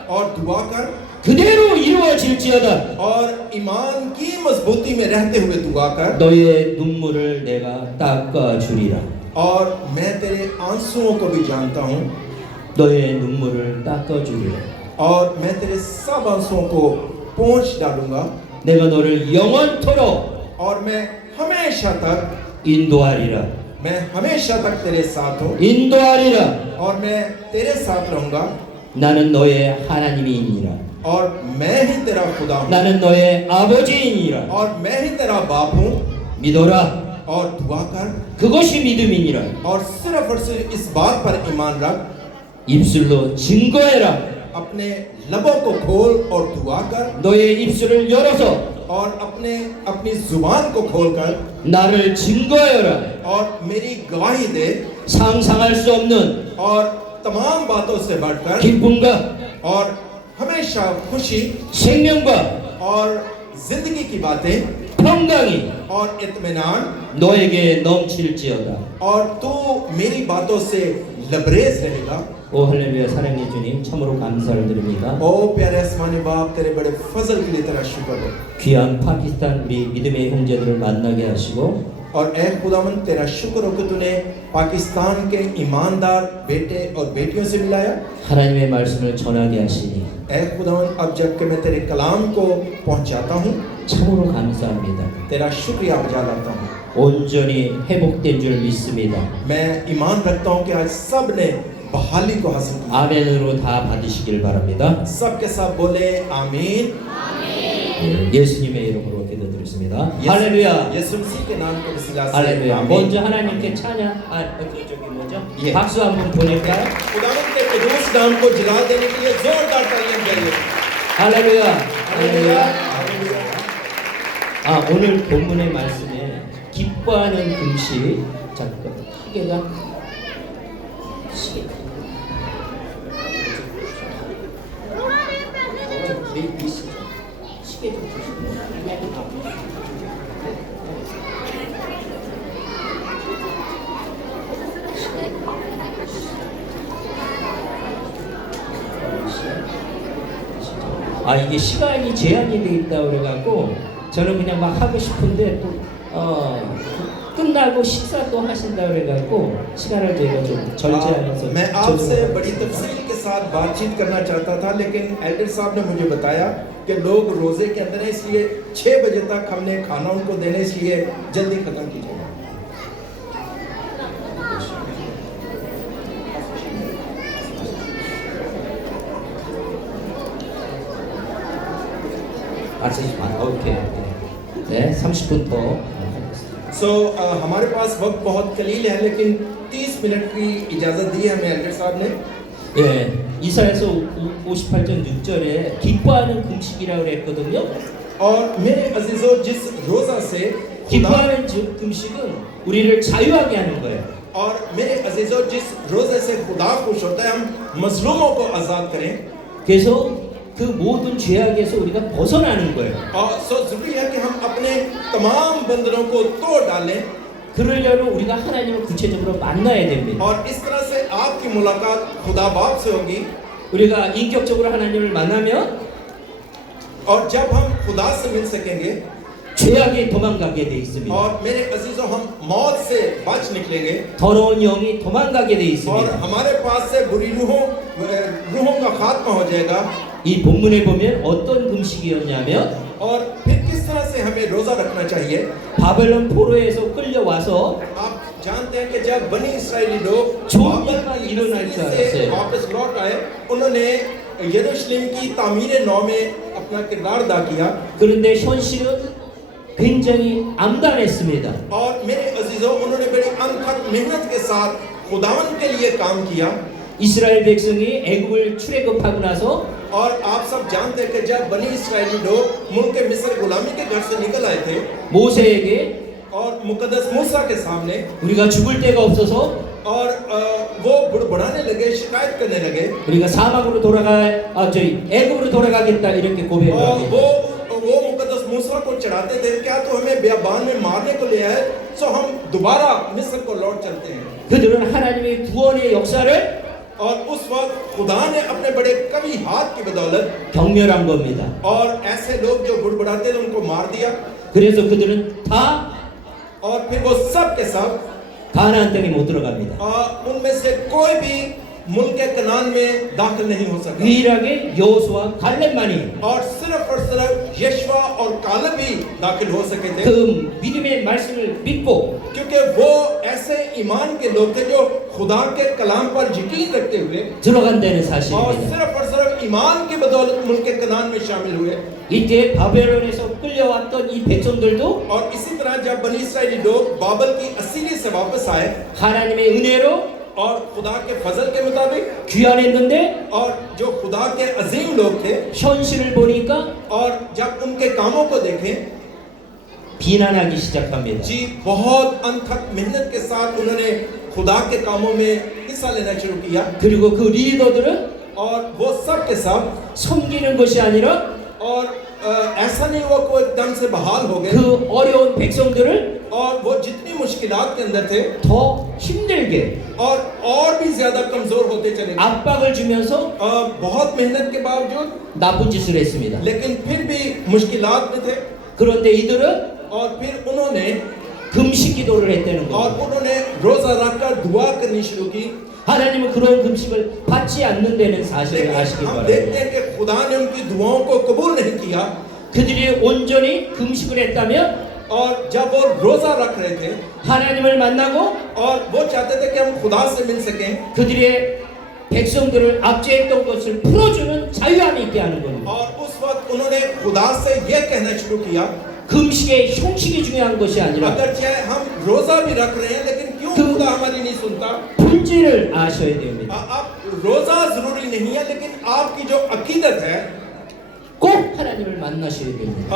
और दुआ कर 그대로 이루어질지어다. और ईमान की मजबूती में रहते हुए दुआ कर 너의 눈물을 내가 닦아주리라. और मैं तेरे आंसुओं को भी जानता हूँ 너의 눈물을 닦아주리라. और मैं तेरे सब आंसुओं को पोंछ डालूंगा 내가 너를 영원토록 और मैं हमेशा तक 인도하리라. मैं हमेशा तक तेरे साथ हूँ 인도하리라. और मैं तेरे साथ रहूंगा 나는 너의 하나님이니라. और मैं ही तेरा खुदा हूँ 나는 너의 아버지이니라. और मैं ही तेरा बाप हूँ 믿어라. और दुआ कर 그것이 믿음이니라. और सिर्फ इस बात पर ईमान रख 입술로 증거해라. अपने लबों को खोल और दुआ कर 너의 입술을 열어서 और अपनी जुबान को खोलकर 나를 증거해라. और मेरी गवाही दे 상상할 수 없는 और तमाम बातों से बढ़कर 기쁨과 और हमेशा खुशी 생명과 और जिंदगी की बातें 평강이 और इत्मीनान 너에게 넘칠지어다. और तू मेरी बातों से लबरेज रहेगा 오 할렐루야. 사랑해 주님, 참으로 감사를 드립니다. ओ प्यारे आसमानी बाप तेरे बड़े फजल के लिए तेरा शुक्र हो 귀한 파키스탄 우리 믿음의 형제들을 만나게 하시고 और ए खुदावन तेरा शुक्र हो कि तूने पाकिस्तान के ईमानदार बेटे और बेटियों से मिलाया 하나님의 말씀을 전하게 하시니 ए खुदावन अब जब कि मैं तेरे कलाम को पहुंचाता हूँ 참으로 감사합니다. तेरा शुक्रिया बजा लाता हूँ 온전히 회복된 줄 믿습니다. मैं ईमान रखता हूँ कि आज सब ने बहाली को हासिल किया 아멘으로 다 받으시길 바랍니다. सबके सब बोले आमीन 예수님의 이름으로 기도드렸습니다. 할렐루야. यीशु मसीह के नाम के वसीला से 할렐루야. आमीन 먼저 하나님께 찬양. 저기 뭐죠? 예. 박수 한번 보낼까요? खुदावन के कुदूस नाम को जला देने के लिए जोरदार तालियां बजाइए 할렐루야. हालेलुया 아, 오늘 본문의 말씀에 기뻐하는 금식. 잠깐 시계가 시계 시계 좀 주시면 아 이게 시간이 제한이 돼 있다 그래갖고 저는 그냥 막 하고 싶은데 또 끝나고 식사 또 하신다 그래갖고 시간을 저희가 좀 절제하면서 मैं आपसे बड़ी तफसील के साथ बातचीत करना चाहता था लेकिन एल्डर साहब ने मुझे बताया कि लोग रोजे के अंदर हैं इसलिए 6 बजे तक हमने खाना उनको देने इसलिए जल्दी खत्म कीजिएगा 오케이. 네, 30분 더. हमारे पास वक्त बहुत कलील है लेकिन 30 मिनट की इजाज़त दी है हमें एल्डर साहब ने 예, 이사야서 58장 6절에 기뻐하는 금식이라고 그랬거든요. और मेरे अजीजों जिस रोज़ा से खुदा 기뻐하는 금식은 우리를 자유하게 하는 거예요. और मेरे अजीजों जिस रोज़े से खुदा खुश होता है हम मजलूमों को आज़ाद करें 그래서 그 모든 죄악에서 우리가 벗어나는 거예요. और ज़रूरी है कि हम अपने तमाम बंधनों को तोड़ डालें 그러려면 우리가 하나님을 구체적으로 만나야 됩니다. और इस तरह से आपकी मुलाकात खुदा बाप से होगी 우리가 인격적으로 하나님을 만나면 और जब हम खुदा से मिल सकेंगे 죄악에 도망가게 돼 있습니다. और मेरे अजीजों हम मौत से बच निकलेंगे 더러운 영이 도망가게 돼 और 있습니다. हमारे पास से बुरी रूहों का खात्मा हो जाएगा। 이 본문에 보면 어떤 금식이었냐면 और फिर किस तरह से हमें रोजा रखना चाहिए? 바벨론 포로에서 끌려와서 आप जानते हैं कि जब बनी इस्राएली लोग जो बाबेल निर्माण की इन्होंने असीरी से किया। वापस लौट आए, उन्होंने यरूशलेम की तामीर नौ में अपना किरदार अदा किया। 그런데 현실은 굉장히 암담했습니다. और मेरे अजीजों, उन्होंने बड़ी अनथक मेहनत के साथ खुदावन के लिए काम किया। 이스라엘 백성이 애굽을 출애굽하고 나서 और आप सब जानते हैं कि जब बनी इस्राएली लोग मुल्क मिस्र गुलामी के घर से निकल आए थे 모세에게 और मुकद्दस मूसा के सामने, 우리가 죽을 데가 없어서 और वो बुड़बुड़ाने लगे, शिकायत करने लगे 우리가 사막으로 저희 애굽으로 돌아가겠다 이렇게 और 고백합니다. वो मुकद्दस मूसा को चढ़ाते थे, क्या तो हमें बियाबान में मारने को ले आए, सो हम दोबारा मिस्र को लौट चलते हैं। 그들은 하나님의 구원의 역사를 और उस वक्त खुदा ने अपने बड़े कवि हाथ की बदौलत 경멸한 겁니다. और ऐसे लोग जो बुड़बुड़ाते थे उनको मार दिया 그래서 그들은 다 और फिर वो सब के सब 가나안 땅에 못 들어갑니다. उनमें से कोई भी मुल्क के कनान में दाखिल नहीं हो सका 유일하게 여호수아 갈렙만이 और सिर्फ यशवा और कालेब ही दाखिल हो सके थे, 그 믿음의 말씀을 믿고 क्योंकि वो ऐसे ईमान के लोग थे जो खुदा के कलाम पर यकीन रखते हुए 들어간다는 और 사실입니다. सिर्फ ईमान की बदौलत मुल्क के कनान में शामिल हुए। 이때 바벨론에서 끌려왔던 이 백성들도 और इसी तरह जब बनी इस्राएली लोग बाबल की असीरी से वापस आए 하나님의 은혜로 और खुदा के फजल के मुताबिक 귀환했는데 और जो खुदा के अजीम लोग थे 현실을 보니까 और जब उनके कामों को देखें, 비난하기 시작합니다. जी बहुत अनथक मेहनत के साथ उन्होंने खुदा के कामों में हिस्सा लेना शुरू किया 그리고 그 리더들은 और वो सब के सब 섬기는 것이 아니라 और ऐसा नहीं हुआ को एकदम से बहाल हो गए 그 어려운 백성들을 और वो जितनी मुश्किलात के अंदर थे 더 힘들게 और भी ज्यादा कमजोर होते चले गए। 압박을 주면서 बहुत मेहनत के बावजूद 나쁜 짓을 했습니다. लेकिन फिर भी मुश्किलात में थे 그런데 이들은 और फिर उन्होंने 금식 기도를 했다는 और 거예요. उन्होंने रोजा रखकर दुआ करनी शुरू की। 하나님은 그런 금식을 받지 않는다는 사실을 लेकिन 아시기 हम देखते 바랍니다. हैं कि खुदा ने उनकी दुआओं को कबूल नहीं किया 그들이 온전히 금식을 했다면 और जब वो रोजा रख रहे थे 하나님을 만나고 और वो चाहते थे कि हम खुदा से मिल सकें 그들의 백성들을 압제했던 것을 풀어주는 자유함이 있게 하는 겁니다. और उस वक्त उन्होंने खुदा से यह कहना शुरू किया, 금식의 형식이 중요한 것이 아니라 अगर चाहे हम रोजा भी रख रहे हैं लेकिन क्यों खुदा हमारी नहीं सुनता। 본질을 아셔야 됩니다. अब रोजा जरूरी नहीं है, लेकिन आपकी जो अकीदत है 꼭 하나님을 만나셔야 됩니다.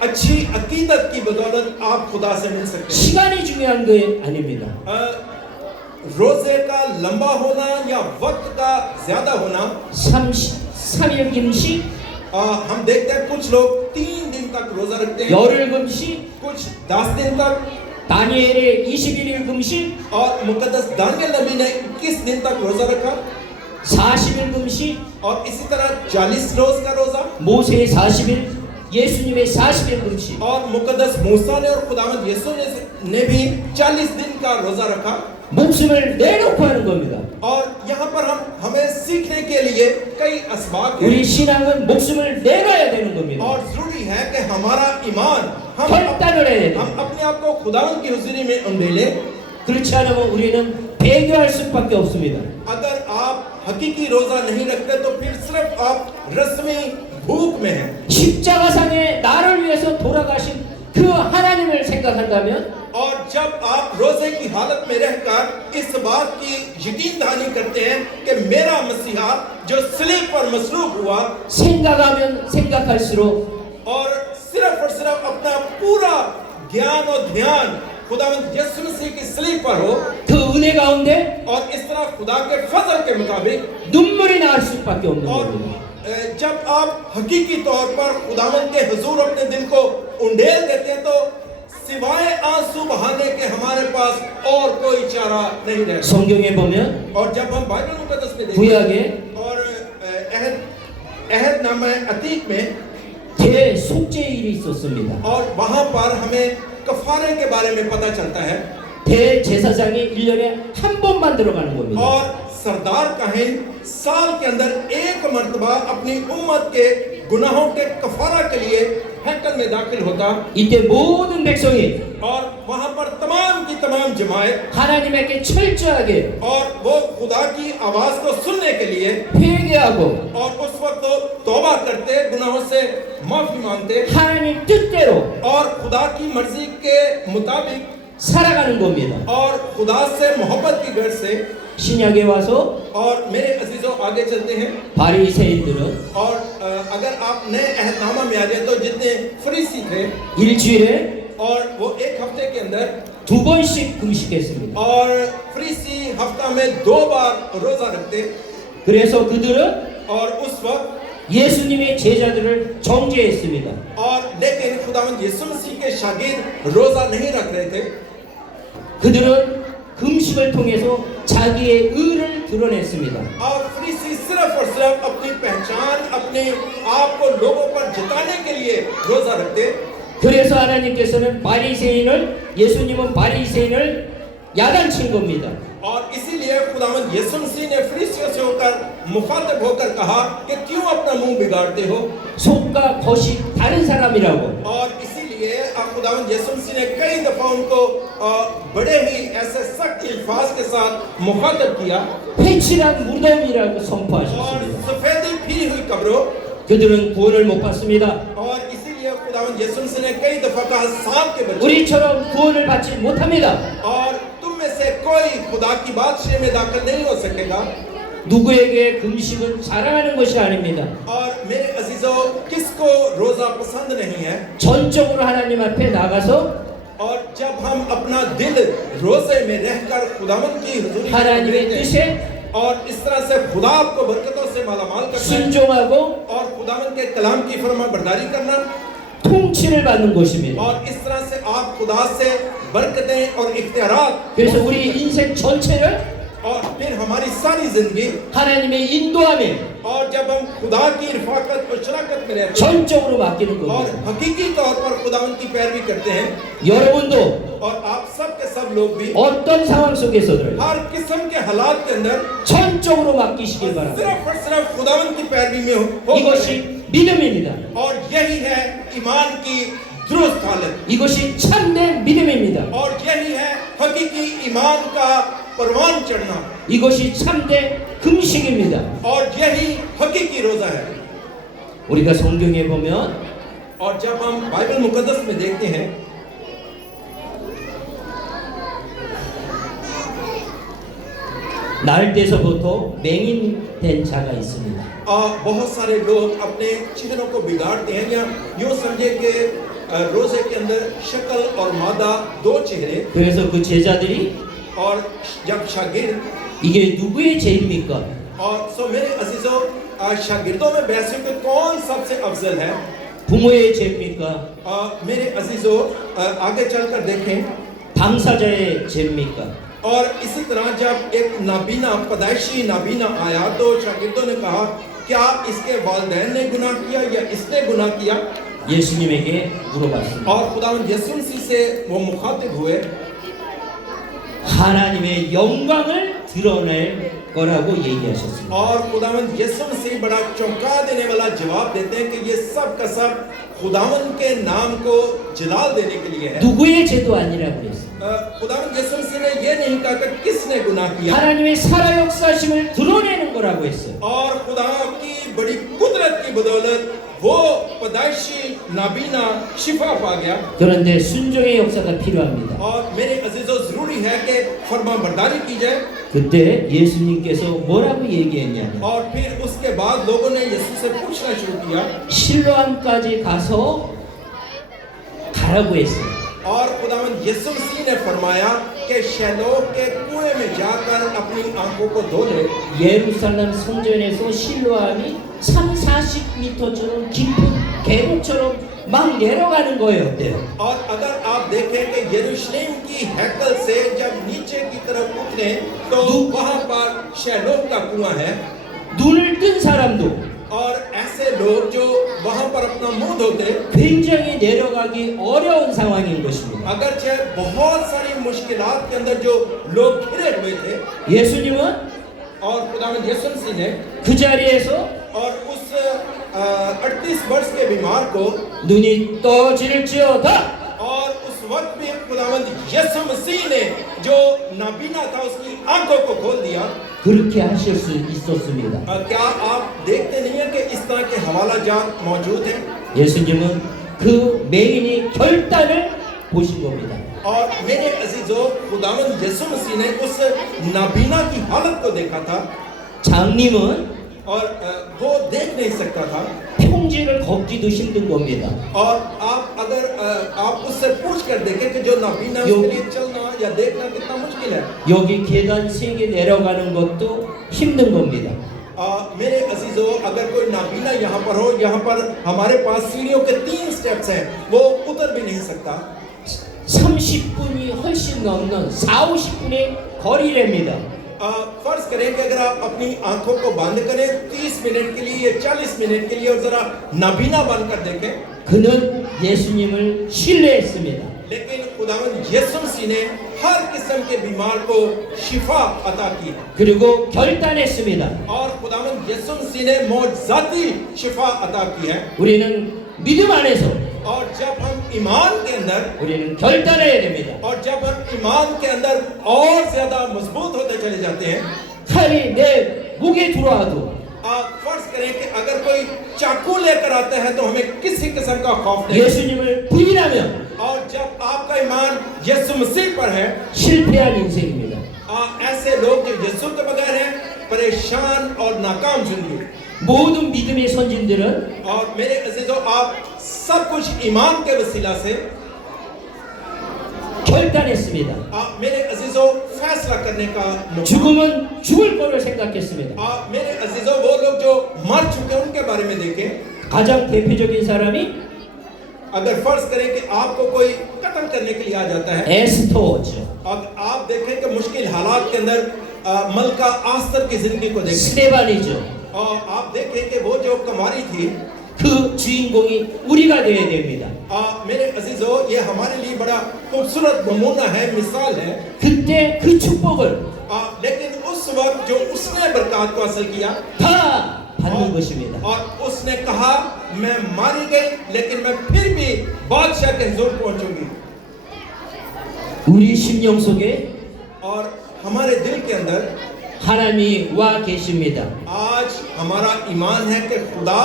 अच्छी अकीदत की बदौलत आप खुदा से मिल सकते हैं। 시간이 중요한 게 아닙니다. रोजे का लंबा होना या वक्त का ज्यादा होना, 3일 금식, हम देखते हैं कुछ लोग 3 दिन तक रोजा रखते हैं, 열흘 금식, कुछ 10 दिन तक, 다니엘의 21일 금식, और मुकद्दस दानियल नबी ने 21 दिन तक रोजा रखा 40일 금식, और इसी तरह 40 रोज का रोजा 모세의 40일, 예수님의 40일 금식. और मुकद्दस मूसा ने और खुदावंद यीशु ने भी 40 दिन का रोजा रखा। 목숨을 내놓고 하는 겁니다. और यहाँ पर हमें सीखने के लिए कई असबाब 우리 हैं 신앙은 목숨을 내놔야 되는 겁니다. और जरूरी है कि हमारा ईमान 결단을 해야 돼요. हम अपने आप को खुदावंद की हुजूरी में उंडेले। 그렇지 않으면 우리는 배교할 수밖에 없습니다. अगर आप हकीकी रोजा नहीं रखते तो फिर सिर्फ आप रस्मी भूख में हैं। 십자가상에 나를 위해서 돌아가신 그 하나님을 생각한다면 और जब आप रोजे की हालत में रहकर इस बात की यकीन दहानी करते हैं कि मेरा मसीहा जो सलीब पर मसलूब हुआ, 생각하면 생각할수록 और सिर्फ अपना पूरा ज्ञान और ध्यान खुदावंद यीशु मसीह की सलीब पर हो 그 은혜 가운데 और इस तरह खुदा के फजल के मुताबिक, 눈물이 나올 수밖에 없는 और 겁니다. जब आप हकीकी तौर पर खुदावंद के हुजूर अपने दिल को उंडेल देते हैं तो सिवाय आंसू बहाने के हमारे पास और कोई चारा नहीं रहता। 성경에 보면 और जब हम बाइबल मुकद्दस में देखते 구약에 हैं और अहदनामा अतीक में, 대속죄일이 있었습니다. और वहां पर हमें कफारे के बारे में पता चलता है 대제사장이 1년에 한 번만 들어가는 겁니다. और सरदार काहिन साल के अंदर एक मर्तबा अपनी उम्मत के गुनाहों के कफारा के लिए हैकल में दाखिल होता 이때 모든 백성이 और वहां पर तमाम की तमाम जमायत 하나님에게 철저하게 और वो खुदा की आवाज को सुनने के लिए 회개하고 और उस वक्त वो तौबा करते गुनाहों से माफी मांगते 하나님 뜻대로 और खुदा की मर्जी के मुताबिक 살아가는 겁니다. और खुदा से मोहब्बत की गर्ज से 신약에 와서 और मेरे अजीजों आगे चलते हैं 바리새인들은 और अगर आप नए अहदनामा में आ जाए तो जितने फरीसी थे 일주일에 और वो एक हफ्ते के अंदर 2번씩 금식했습니다. और फरीसी हफ्ता में 2 बार रोजा रखते 그래서 그들은 और उस वक्त 예수님의 제자들을 정죄했습니다. और लेकिन खुदावंद यीशु मसीह के शागिर्द रोजा नहीं रख रहे थे 그들은 금식을 통해서 자기의 의를 드러냈습니다. और फरीसी सिर्फ और सिर्फ अपनी पहचान अपने आप को लोगों पर जताने के लिए रोजा रखते 그래서 하나님께서는 바리새인을 예수님은 바리새인을 야단친 겁니다. और इसीलिए खुदावंद यीशु मसीह ने फरीसियों से होकर मुखातिब होकर कहा कि क्यों अपना मुंह बिगाड़ते हो 속과 겉이 다른 사람이라고 और इसीलिए खुदावंद यीशु मसीह ने कई दफा उनको बड़े ही ऐसे सख्त अल्फाज के साथ मुखातिब किया 회칠한 무덤이라고 और 선포하셨습니다. सफेदी फिरी हुई कब्रों 그들은 구원을 못 받습니다. और इसीलिए खुदावंद यीशु मसीह ने कई दफा कहा सांप के बच्चे 우리처럼 구원을 받지 못합니다. और तुम में से कोई खुदा की बादशाह में दाखिल नहीं हो सकेगा 누구에게 금식은 자랑하는 것이 아닙니다. और मेरे अजीजों किसको रोजा पसंद नहीं है 전적으로 하나님 앞에 나가서 और जब हम अपना दिल रोजे में रहकर खुदावंद की हुजूरी में 하나님의 रहते हैं, 뜻에 और इस तरह से खुदा आपको बरकतों से मालामाल करना है 순종하고 और खुदावंद के कलाम की फरमाबरदारी करना 통치를 받는 것입니다. और इस तरह से आप खुदा से बरकतें और इख्तियारात 그래서 우리 인생 전체를 और फिर हमारी सारी जिंदगी 하나님의 인도함에 और जब हम खुदा की रफाकत और शराकत में रहते हैं 전적으로 맡기는 और 겁니다. हकीकी तौर पर खुदावंद की पैरवी करते हैं 여러분도 और आप सब के सब लोग भी 어떤 상황 속에서든 हर किस्म के हालात के अंदर 전적으로 맡기시길 바랍니다. सिर्फ और सिर्फ खुदावंद की पैरवी में हो 이것이 믿음입니다. और यही है ईमान की दुरुस्त हालत 이것이 참된 믿음입니다. और यही है हकीकी ईमान का परवान चढ़ना 이것이 참된 금식입니다. और यही हकीकी रोजा है 우리가 성경에 보면 और जब हम बाइबल मुकद्दस में देखते हैं 날 때서부터 맹인된 자가 있습니다. बहुत सारे लोग अपने चेहरों को बिगाड़ते हैं या यूं समझे कि रोजे के अंदर शक्ल और मादा 2 चेहरे 그래서 그 제자들이 और जब शागिर्द 이게 누구의 죄입니까? और सो मेरे अजीजों शागिर्दों में बहसों के कौन सबसे अफजल है 부모의 죄입니까? मेरे अजीजों आगे चलकर देखें 당사자의 죄입니까? और इसी तरह जब एक नाबीना पैदाइशी नाबीना आया तो शागिर्दों ने कहा क्या इसके वालिदैन ने गुनाह किया या इसने गुनाह किया 예수님에게 물어봤습니다. और खुदावंद यीशु मसीह से वो मुखातिब हुए 하나님의 영광을 드러낼 거라고 얘기하셨습니다. और खुदावंद यीशु मसीह बड़ा चौंका देने वाला जवाब देते हैं कि ये सब का सब खुदावंद के नाम को जलाल देने के लिए है 누구의 죄도 아니라고 그랬어요. खुदावंद यीशु मसीह ने ये नहीं कहा कि किसने गुनाह किया 하나님의 살아 역사심을 드러내는 거라고 했어요. और खुदा की बड़ी कुदरत की बदौलत वो पैदाइशी नाबीना शिफा पा गया 그런데 순종의 역사가 필요합니다. और मेरे अजीजों जरूरी है कि फरमाबरदारी की जाए 그때 예수님께서 뭐라고 얘기했냐면 और फिर उसके बाद लोगों ने यीशु से पूछना शुरू किया 실로암까지 가서 가라고 했어요. और खुदावंद यीशु मसीह ने फरमाया कि शैलो के कुएं में जाकर अपनी आंखों को धो ले 예루살렘 성전에서 실로암이 3-40m처럼 깊은 계곡처럼 막 내려가는 거예요. 어때요? और अगर आप देखें कि यरूशलेम की हैकल से जब नीचे की तरफ उतरे तो वहां पर शैलो का कुआं है 눈을 뜬 사람도 और ऐसे लोग जो वहां पर अपना मुंह धोते, 굉장히 내려가기 어려운 상황인 것입니다. अगरचे बहुत सारी मुश्किलात के अंदर जो लोग घिरे हुए थे, 예수님은 और खुदावंद यीशु मसीह ने 그 자리에서 और उस 38 वर्ष के बीमार को, 눈이 떠질지어다 और उस वक्त भी खुदावंद यीशु मसीह ने जो नाबीना था उसकी आंखों को खोल दिया। 그렇게 하실 수 있었습니다. क्या आप देखते नहीं है कि इस तरह के हवाला जात मौजूद हैं? 예수님은 그 맹인이 결단을 보신 겁니다. और मेरे अजीजों, खुदावंद यीशु मसीह ने उस नाबीना की हालत को देखा था, 장님은 और वो देख नहीं सकता था। 평지를 걷기도 힘든 겁니다. और आप अगर आप उससे पूछ कर देखें कि जो नाबीना यो- उसके लिए चलना या देखना कितना मुश्किल है। 여기 계단 3개 내려가는 것도 힘든 겁니다. मेरे अजीजों, अगर कोई नाबीना यहाँ पर हो, यहाँ पर हमारे पास सीढ़ियों के 3 स्टेप्स हैं, वो उतर भी नहीं सकता। 30분이 훨씬 넘는 40-50분의 거리랍니다. फर्ज करें कि अगर आप अपनी आंखों को बंद करें 30 मिनट के लिए या 40 मिनट के लिए और जरा नाबीना बंद कर देखें, 그는 예수님을 신뢰했습니다. लेकिन खुदावंद यीशु मसीह ने हर किस्म के बीमार को शिफा अता की, 그리고 결단했습니다. और खुदावंद यीशु मसीह ने मौजूदी शिफा अता की है। 우리는 믿음 안에서 और जब हम ईमान के अंदर, 우리는 결단해야 됩니다. और जब हम ईमान के अंदर और ज्यादा मजबूत होते चले जाते हैं, 칼이 내 목에 들어와도 आप फर्ज करें कि अगर कोई चाकू लेकर आता है तो हमें किसी किस्म का खौफ नहीं, 예수님을 부인하면 और जब आपका ईमान यीशु मसीह पर है, 실패한 인생입니다. ऐसे लोग जो यीशु के बगैर हैं, परेशान और नाकाम जिंदगी। 모든 믿음의 선진들은 और मेरे अजीजों, आप सब कुछ ईमान के वसीला से, 결단했습니다. मेरे अजीजों, फैसला करने का मौका। 죽음은 죽을 거를 생각했습니다. मेरे अजीजों, वो लोग जो मर चुके हैं उनके बारे में देखें। 가장 대표적인 사람이 अगर फर्ज करें कि आपको कोई कत्ल करने के लिए आ जाता है, 에스더죠. और आप देखें कि मुश्किल हालात के अंदर मलका आस्तर की जिंदगी को देखें, 스데반이죠. और आप देखें कि वो जो कुमारी थी, 그 주인공이 우리가 되어야 됩니다. मेरे अजीजों, ये हमारे लिए बड़ा खूबसूरत नमूना है, मिसाल है। 그때 그 축복을 लेकिन उस वक्त जो उसने बरकत को हासिल किया, 다 받는 것입니다. और उसने कहा, मैं मारी गई लेकिन मैं फिर भी बादशाह के हुजूर पहुंचूंगी। 우리 심령 속에 और हमारे दिल के अंदर 하나님이 와 계십니다. आज हमारा ईमान है कि खुदा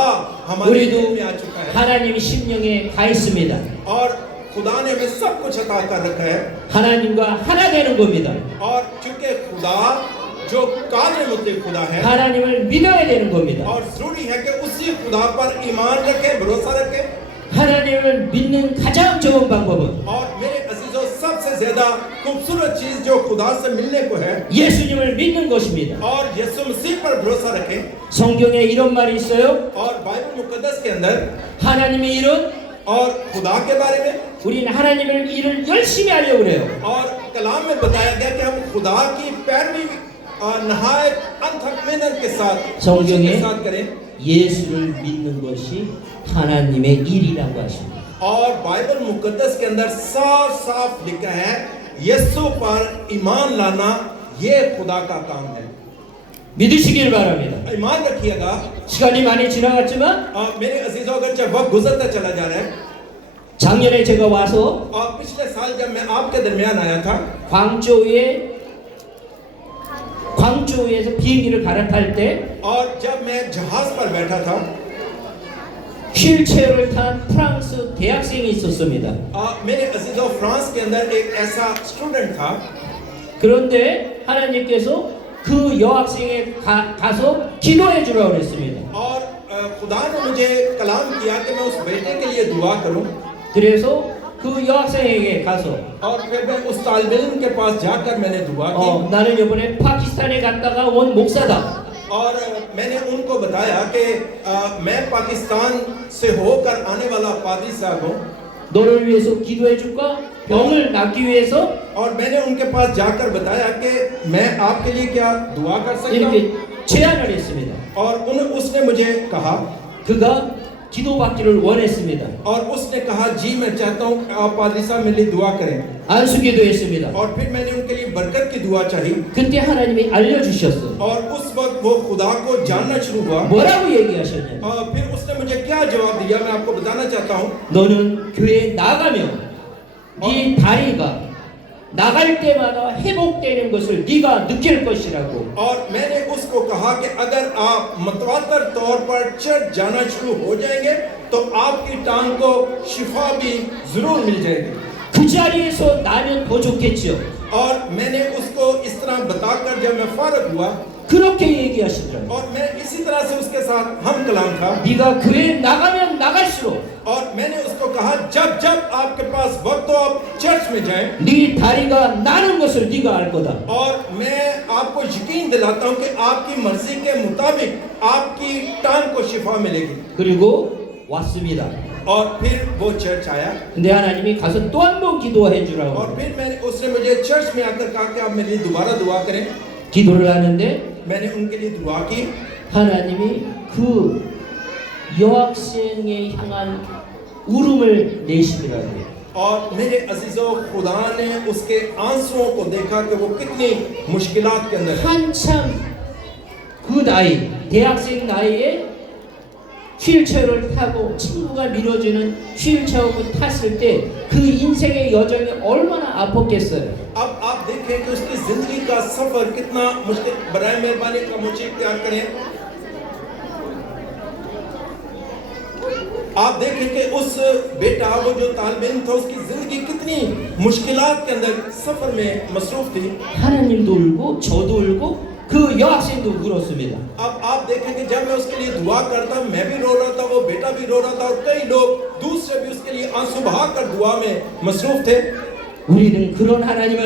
हमारे दिल में आ 우리도 चुका है, 하나님 심령에 가 있습니다. और खुदा ने हमें सब कुछ अता कर रखा है। 하나님과 하나 되는 겁니다. और चूंकि खुदा जो कादिर मुतलक खुदा है, 하나님을 믿어야 되는 겁니다. और जरूरी है कि उसी खुदा पर ईमान रखें, भरोसा रखें। 하나님을 믿는 가장 좋은 방법은 और मेरे अजीजों, सबसे ज्यादा खूबसूरत चीज जो खुदा से मिलने को है, 예수님을 믿는 것입니다. और यीशु मसीह पर भरोसा रखें। 성경에 이런 말이 있어요. और बाइबल मुकद्दस के अंदर 하나님의 일은 और खुदा के बारे में 우리는 하나님의 일을 열심히 하려고 그래요. और कलाम में बताया गया कि हम खुदा की पैरवी नहायत अनथक मेहनत के साथ, 성경에 के साथ करें। 예수를 믿는 것이 하나님의 일이라고 하십니다. और बाइबल मुकद्दस के अंदर साफ साफ लिखा है, यीशु पर ईमान लाना ये खुदा का काम है। 믿으시길 바랍니다. ईमान रखिएगा। 시간이 많이 지나갔지만 मेरे अजीजों, अगर जब वक्त गुजरता चला जा रहा है, 작년에 제가 와서 और पिछले साल जब मैं आपके दरमियान आया था, 광주에서 비행기를 갈아탈 때 और जब मैं जहाज पर बैठा था, 휠체어를 탄 프랑스 대학생이 있었습니다. मेरे अजीजों, फ्रांस के अंदर एक ऐसा स्टूडेंट था, 그런데 하나님께서 그 여학생에 가서 기도해 주라고 그랬습니다. और खुदा ने मुझे कलाम किया कि मैं उस बेटे के लिए दुआ करूं। 그래서 그 여학생에게 가서 और फिर मैं उस तालिब इल्म के पास जाकर मैंने दुआ की, 나는 이번에 파키스탄에 갔다가 온 목사다. और मैंने उनको बताया कि मैं पाकिस्तान से होकर आने वाला पादरी साहब हूँ, 너를 위해서 기도해 줄까? 병을 낫기 위해서 और मैंने उनके पास जाकर बताया कि मैं आपके लिए क्या दुआ कर सकता हूँ। 이렇게 제안을 했습니다. और उसने मुझे कहा 그가 기도받기를 원했습니다. और उसने कहा जी मैं चाहता हूँ आप पादरी साहब मेरे लिए दुआ करें 안수기도 했습니다. और फिर मैंने उनके लिए बरकत की दुआ चाही 그때 하나님이 알려주셨어. और उस वक्त वो खुदा को जानना शुरू हुआ 뭐라고 얘기하셨냐? फिर उसने मुझे क्या जवाब दिया मैं आपको बताना चाहता हूँ 너는 교회에 나가면 네 다리가 나갈 때마다 회복되는 것을 네가 느낄 것이라고. और मैंने उसको कहा कि अगर आप मतवातर तौर पर चर्च जाना शुरू हो जाएंगे तो आपकी टांग को शिफा भी जरूर मिल जाएगी 그 자리에서 나면 더 좋겠지요. और मैंने उसको इस तरह बताकर जब मैं फारग हुआ 그렇게 얘기하시더라고요. और मैं इसी तरह से उसके साथ हम कलाम था 네가 교회에 나가면 나갈수록 और मैंने उसको कहा जब जब आपके पास वक्त हो आप चर्च में जाएं 네 다리가 나는 것을 네가 알 거다. और मैं आपको यकीन दिलाता हूं कि आपकी मर्जी के मुताबिक आपकी टांग को शिफा मिलेगी 그리고 왔습니다. और फिर वो चर्च आया 근데 하나님이 가서 또 한 번 기도해 주라고. और फिर मैंने उसने मुझे चर्च में आकर कहा कि आप मेरे लिए दोबारा दुआ करें 기도를 하는데 मैंने उनके लिए दुआ की 하나님이 그 여학생에 향한 울음을 내시더라고요. और मेरे अजीजों खुदा ने उसके आंसुओं को देखा कि वो कितनी मुश्किलात के अंदर है 한참 그 나이, 대학생 나이에 휠체어를 타고 친구가 밀어주는 휠체어를 탔을 때 그 인생의 여정이 얼마나 아팠겠어요. अब आप देखें कि उसकी जिंदगी का सफर कितना मुश्किल बराए मेहरबानी का मुझे इख्तियार करें आप देखें कि उस बेटा वो जो तालिब इल्म था उसकी जिंदगी कितनी मुश्किलात के अंदर सफर में मसरूफ थी 하나님도 울고 저도 울고 그 여학생도 울었습니다. अब आप देखें कि जब मैं उसके लिए दुआ करता मैं भी रो रहा था वो बेटा भी रो रहा था और कई लोग दूसरे भी उसके लिए आंसू बहाकर दुआ में मसरूफ थे 우리는 그런 하나님을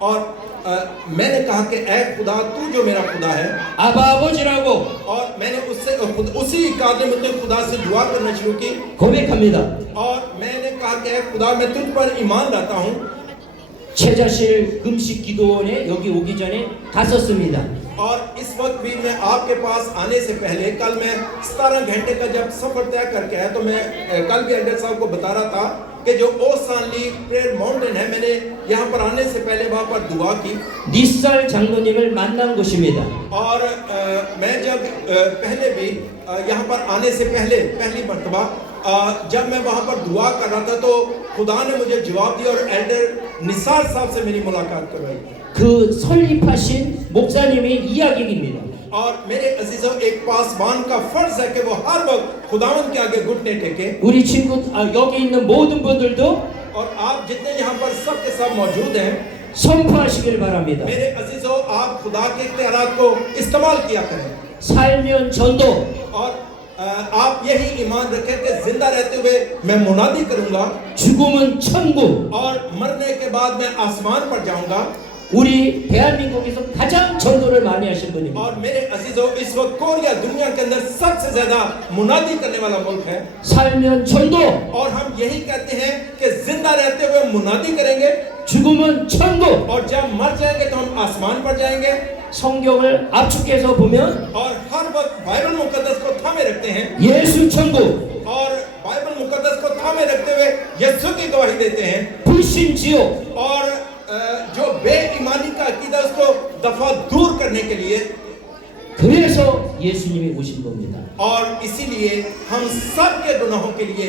और मैंने कहा कि ऐ खुदा तू जो मेरा खुदा है 아바 아버지라고 और मैंने उससे उसी कादर मतलब खुदा से दुआ करना शुरू की 고백합니다. और मैंने कहा कि ऐ खुदा मैं तुझ पर ईमान लाता हूँ 최자실 금식 기도원에 여기 오기 전에 갔었습니다. और इस वक्त भी मैं आपके पास आने से पहले कल मैं 17 घंटे का जब सफर तय करके आया तो मैं कल भी अल्डर साहब को बता रहा था कि जो ओसानली प्रेयर माउंटेन है मैंने यहाँ पर आने से पहले वहाँ पर दुआ की 니살 장로님을 만난 곳입니다. और मैं जब पहले भी यहाँ पर आने से पहले पहली मर्तबा जब मैं वहाँ पर दुआ कर रहा था तो खुदा ने मुझे जवाब दिया और एल्डर निसार साहब से मेरी मुलाकात करवाई 그 설립하신 목사님의 이야기입니다. और मेरे अजीजों एक पासबान का फर्ज है कि वो हर वक्त खुदावंद के आगे घुटने टेके 우리 친구 여기 있는 모든 분들도 और आप जितने यहाँ पर सब के सब मौजूद हैं 선포하시길 바랍니다. मेरे अजीजों आप खुदा के इख्तियारात को इस्तेमाल किया करें 살면 전도, और आप यही ईमान रखें कि जिंदा रहते हुए मैं मुनादी करूंगा 죽음은 천국. और मरने के बाद मैं आसमान पर जाऊंगा 우리 대한민국에서 가장 전도를 많이 하신 분입니다. और मेरे अजीजों इस वक्त कोरिया दुनिया के अंदर सबसे ज्यादा मुनादी करने वाला मुल्क है 살면 전도, और हम यही कहते हैं कि जिंदा रहते हुए मुनादी करेंगे 죽음은 천국. और जब मर जाएंगे तो हम आसमान पर जाएंगे 성경을 압축해서 보면 और हर वक्त बाइबल मुकद्दस को थामे रखते हैं 예수 천국, और बाइबल मुकद्दस को थामे रखते हुए यीशु की गवाही देते हैं 불신 지옥, और जो बेईमानी का अकीदा उसको दफा दूर करने के लिए 그래서 예수님이 ओ신 겁니다. और इसीलिए हम सब के गुनाहों के लिए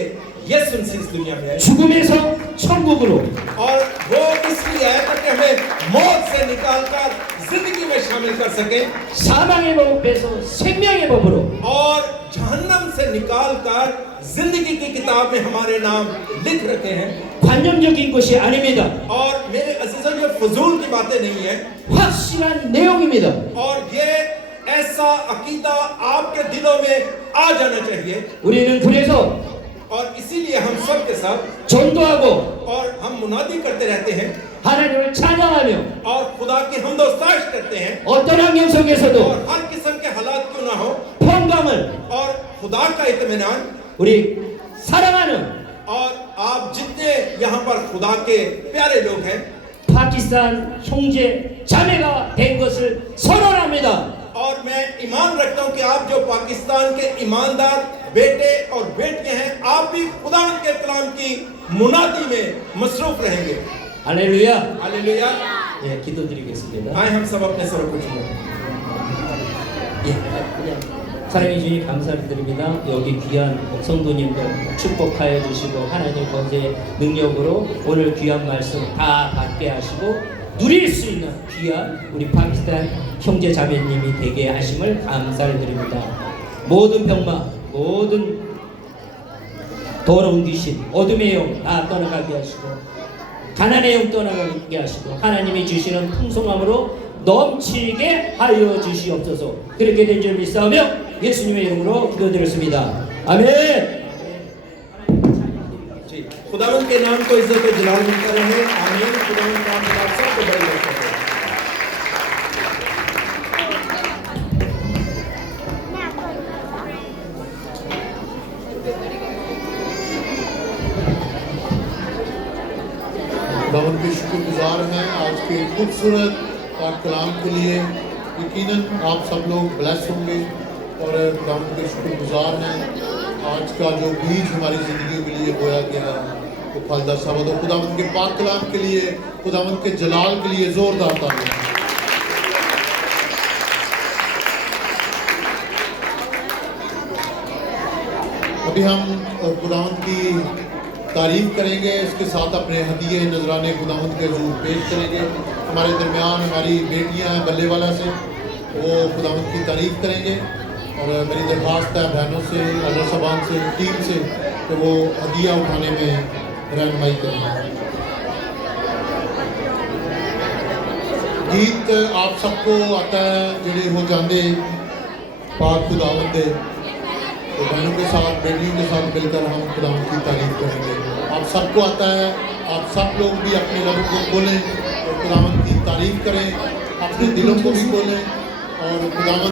यीशु मसीह इस दुनिया में आए 죽음에서 천국으로, और वो इसलिए आया ताकि हमें मौत से निकालकर जिंदगी में शामिल कर सके 사망의 법에서 생명의 법으로, और जहन्नम से निकालकर जिंदगी की किताब में हमारे नाम लिख रखे हैं 관념적인 것이 아닙니다. और मेरे अजीजों ये फजूल की बातें नहीं है 확실한 내용입니다. और ये ऐसा अकीदा आपके दिलों में आ जाना चाहिए 우리는 그래서 और इसीलिए हम सब के साथ 전도하고 और हम मुनादी करते रहते हैं 하나님을 찬양하며 और खुदा की हमदोस्ताइश करते हैं 어떤 환경 속에서도 और हर किस्म के हालात क्यों ना हो 평강을 और खुदा का इत्मीनान 우리 사랑하는 और आप जितने यहाँ पर खुदा के प्यारे लोग हैं 파키스탄 형제 자매가 된 것을 선언합니다. और मैं ईमान रखता हूं कि आप जो पाकिस्तान के ईमानदार बेटे और बेटियां हैं, आप भी खुदावंद के कलाम की मुनादी में मसरूफ रहेंगे। 할렐루야. हालेलुया। 예, 기도드리겠습니다. आए हम सब अपने सरों को झुकाएं। 예, 그냥 사랑해 주님 감사드립니다. 여기 귀한 성도님들 축복하여 주시고 하나님 거기에 능력으로 오늘 귀한 말씀 다 받게 하시고 누릴 수 있는 귀한 우리 파키스탄 형제 자매님이 되게 하심을 감사를 드립니다. 모든 병마, 모든 더러운 귀신, 어둠의 영 다 떠나가게 하시고 가난의 영 떠나가게 하시고 하나님이 주시는 풍성함으로 넘치게 하여 주시옵소서. 그렇게 된 줄 믿사오며 예수님의 이름으로 기도드렸습니다. 아멘. जी, खुदावंद के नाम को इज्जत और जलाल मिलता रहे। आमीन। खुदावंद का आप सबको बड़ी बरकत दे। खुदावंद के शुक्रगुजार हैं आज के खूबसूरत पाक कलाम के लिए। यकीनन आप सब लोग ब्लेस होंगे और खुदावंद के शुक्रगुजार हैं। आज का जो बीज हमारी ज़िंदगी के लिए बोया गया है वो फलदार साबित हो। खुदावंद के पाक कलाम के लिए, खुदावंद के जलाल के लिए ज़ोरदार तालियां। अभी हम खुदावंद की तारीफ करेंगे, इसके साथ अपने हदीये नजराने खुदावंद के हजूर पेश करेंगे। हमारे दरमियान हमारी बेटियां हैं बल्लेवाला से, वो खुदावंद की तारीफ करेंगे और मेरी दरख्वास्त है बहनों से, अल्लाह सबान से, टीम से कि वो हदिया उठाने में रहनुमाई करें। गीत आप सबको आता है जिहड़े हो जाते पाक खुदावंद दे, तो बहनों के साथ, बेटियों के साथ मिलकर हम खुदावंद की तारीफ करेंगे। आप सबको आता है, आप सब लोग भी अपने रब को बोलें और खुदावंद की तारीफ करें, अपने दिलों को भी बोलें और खुदावंद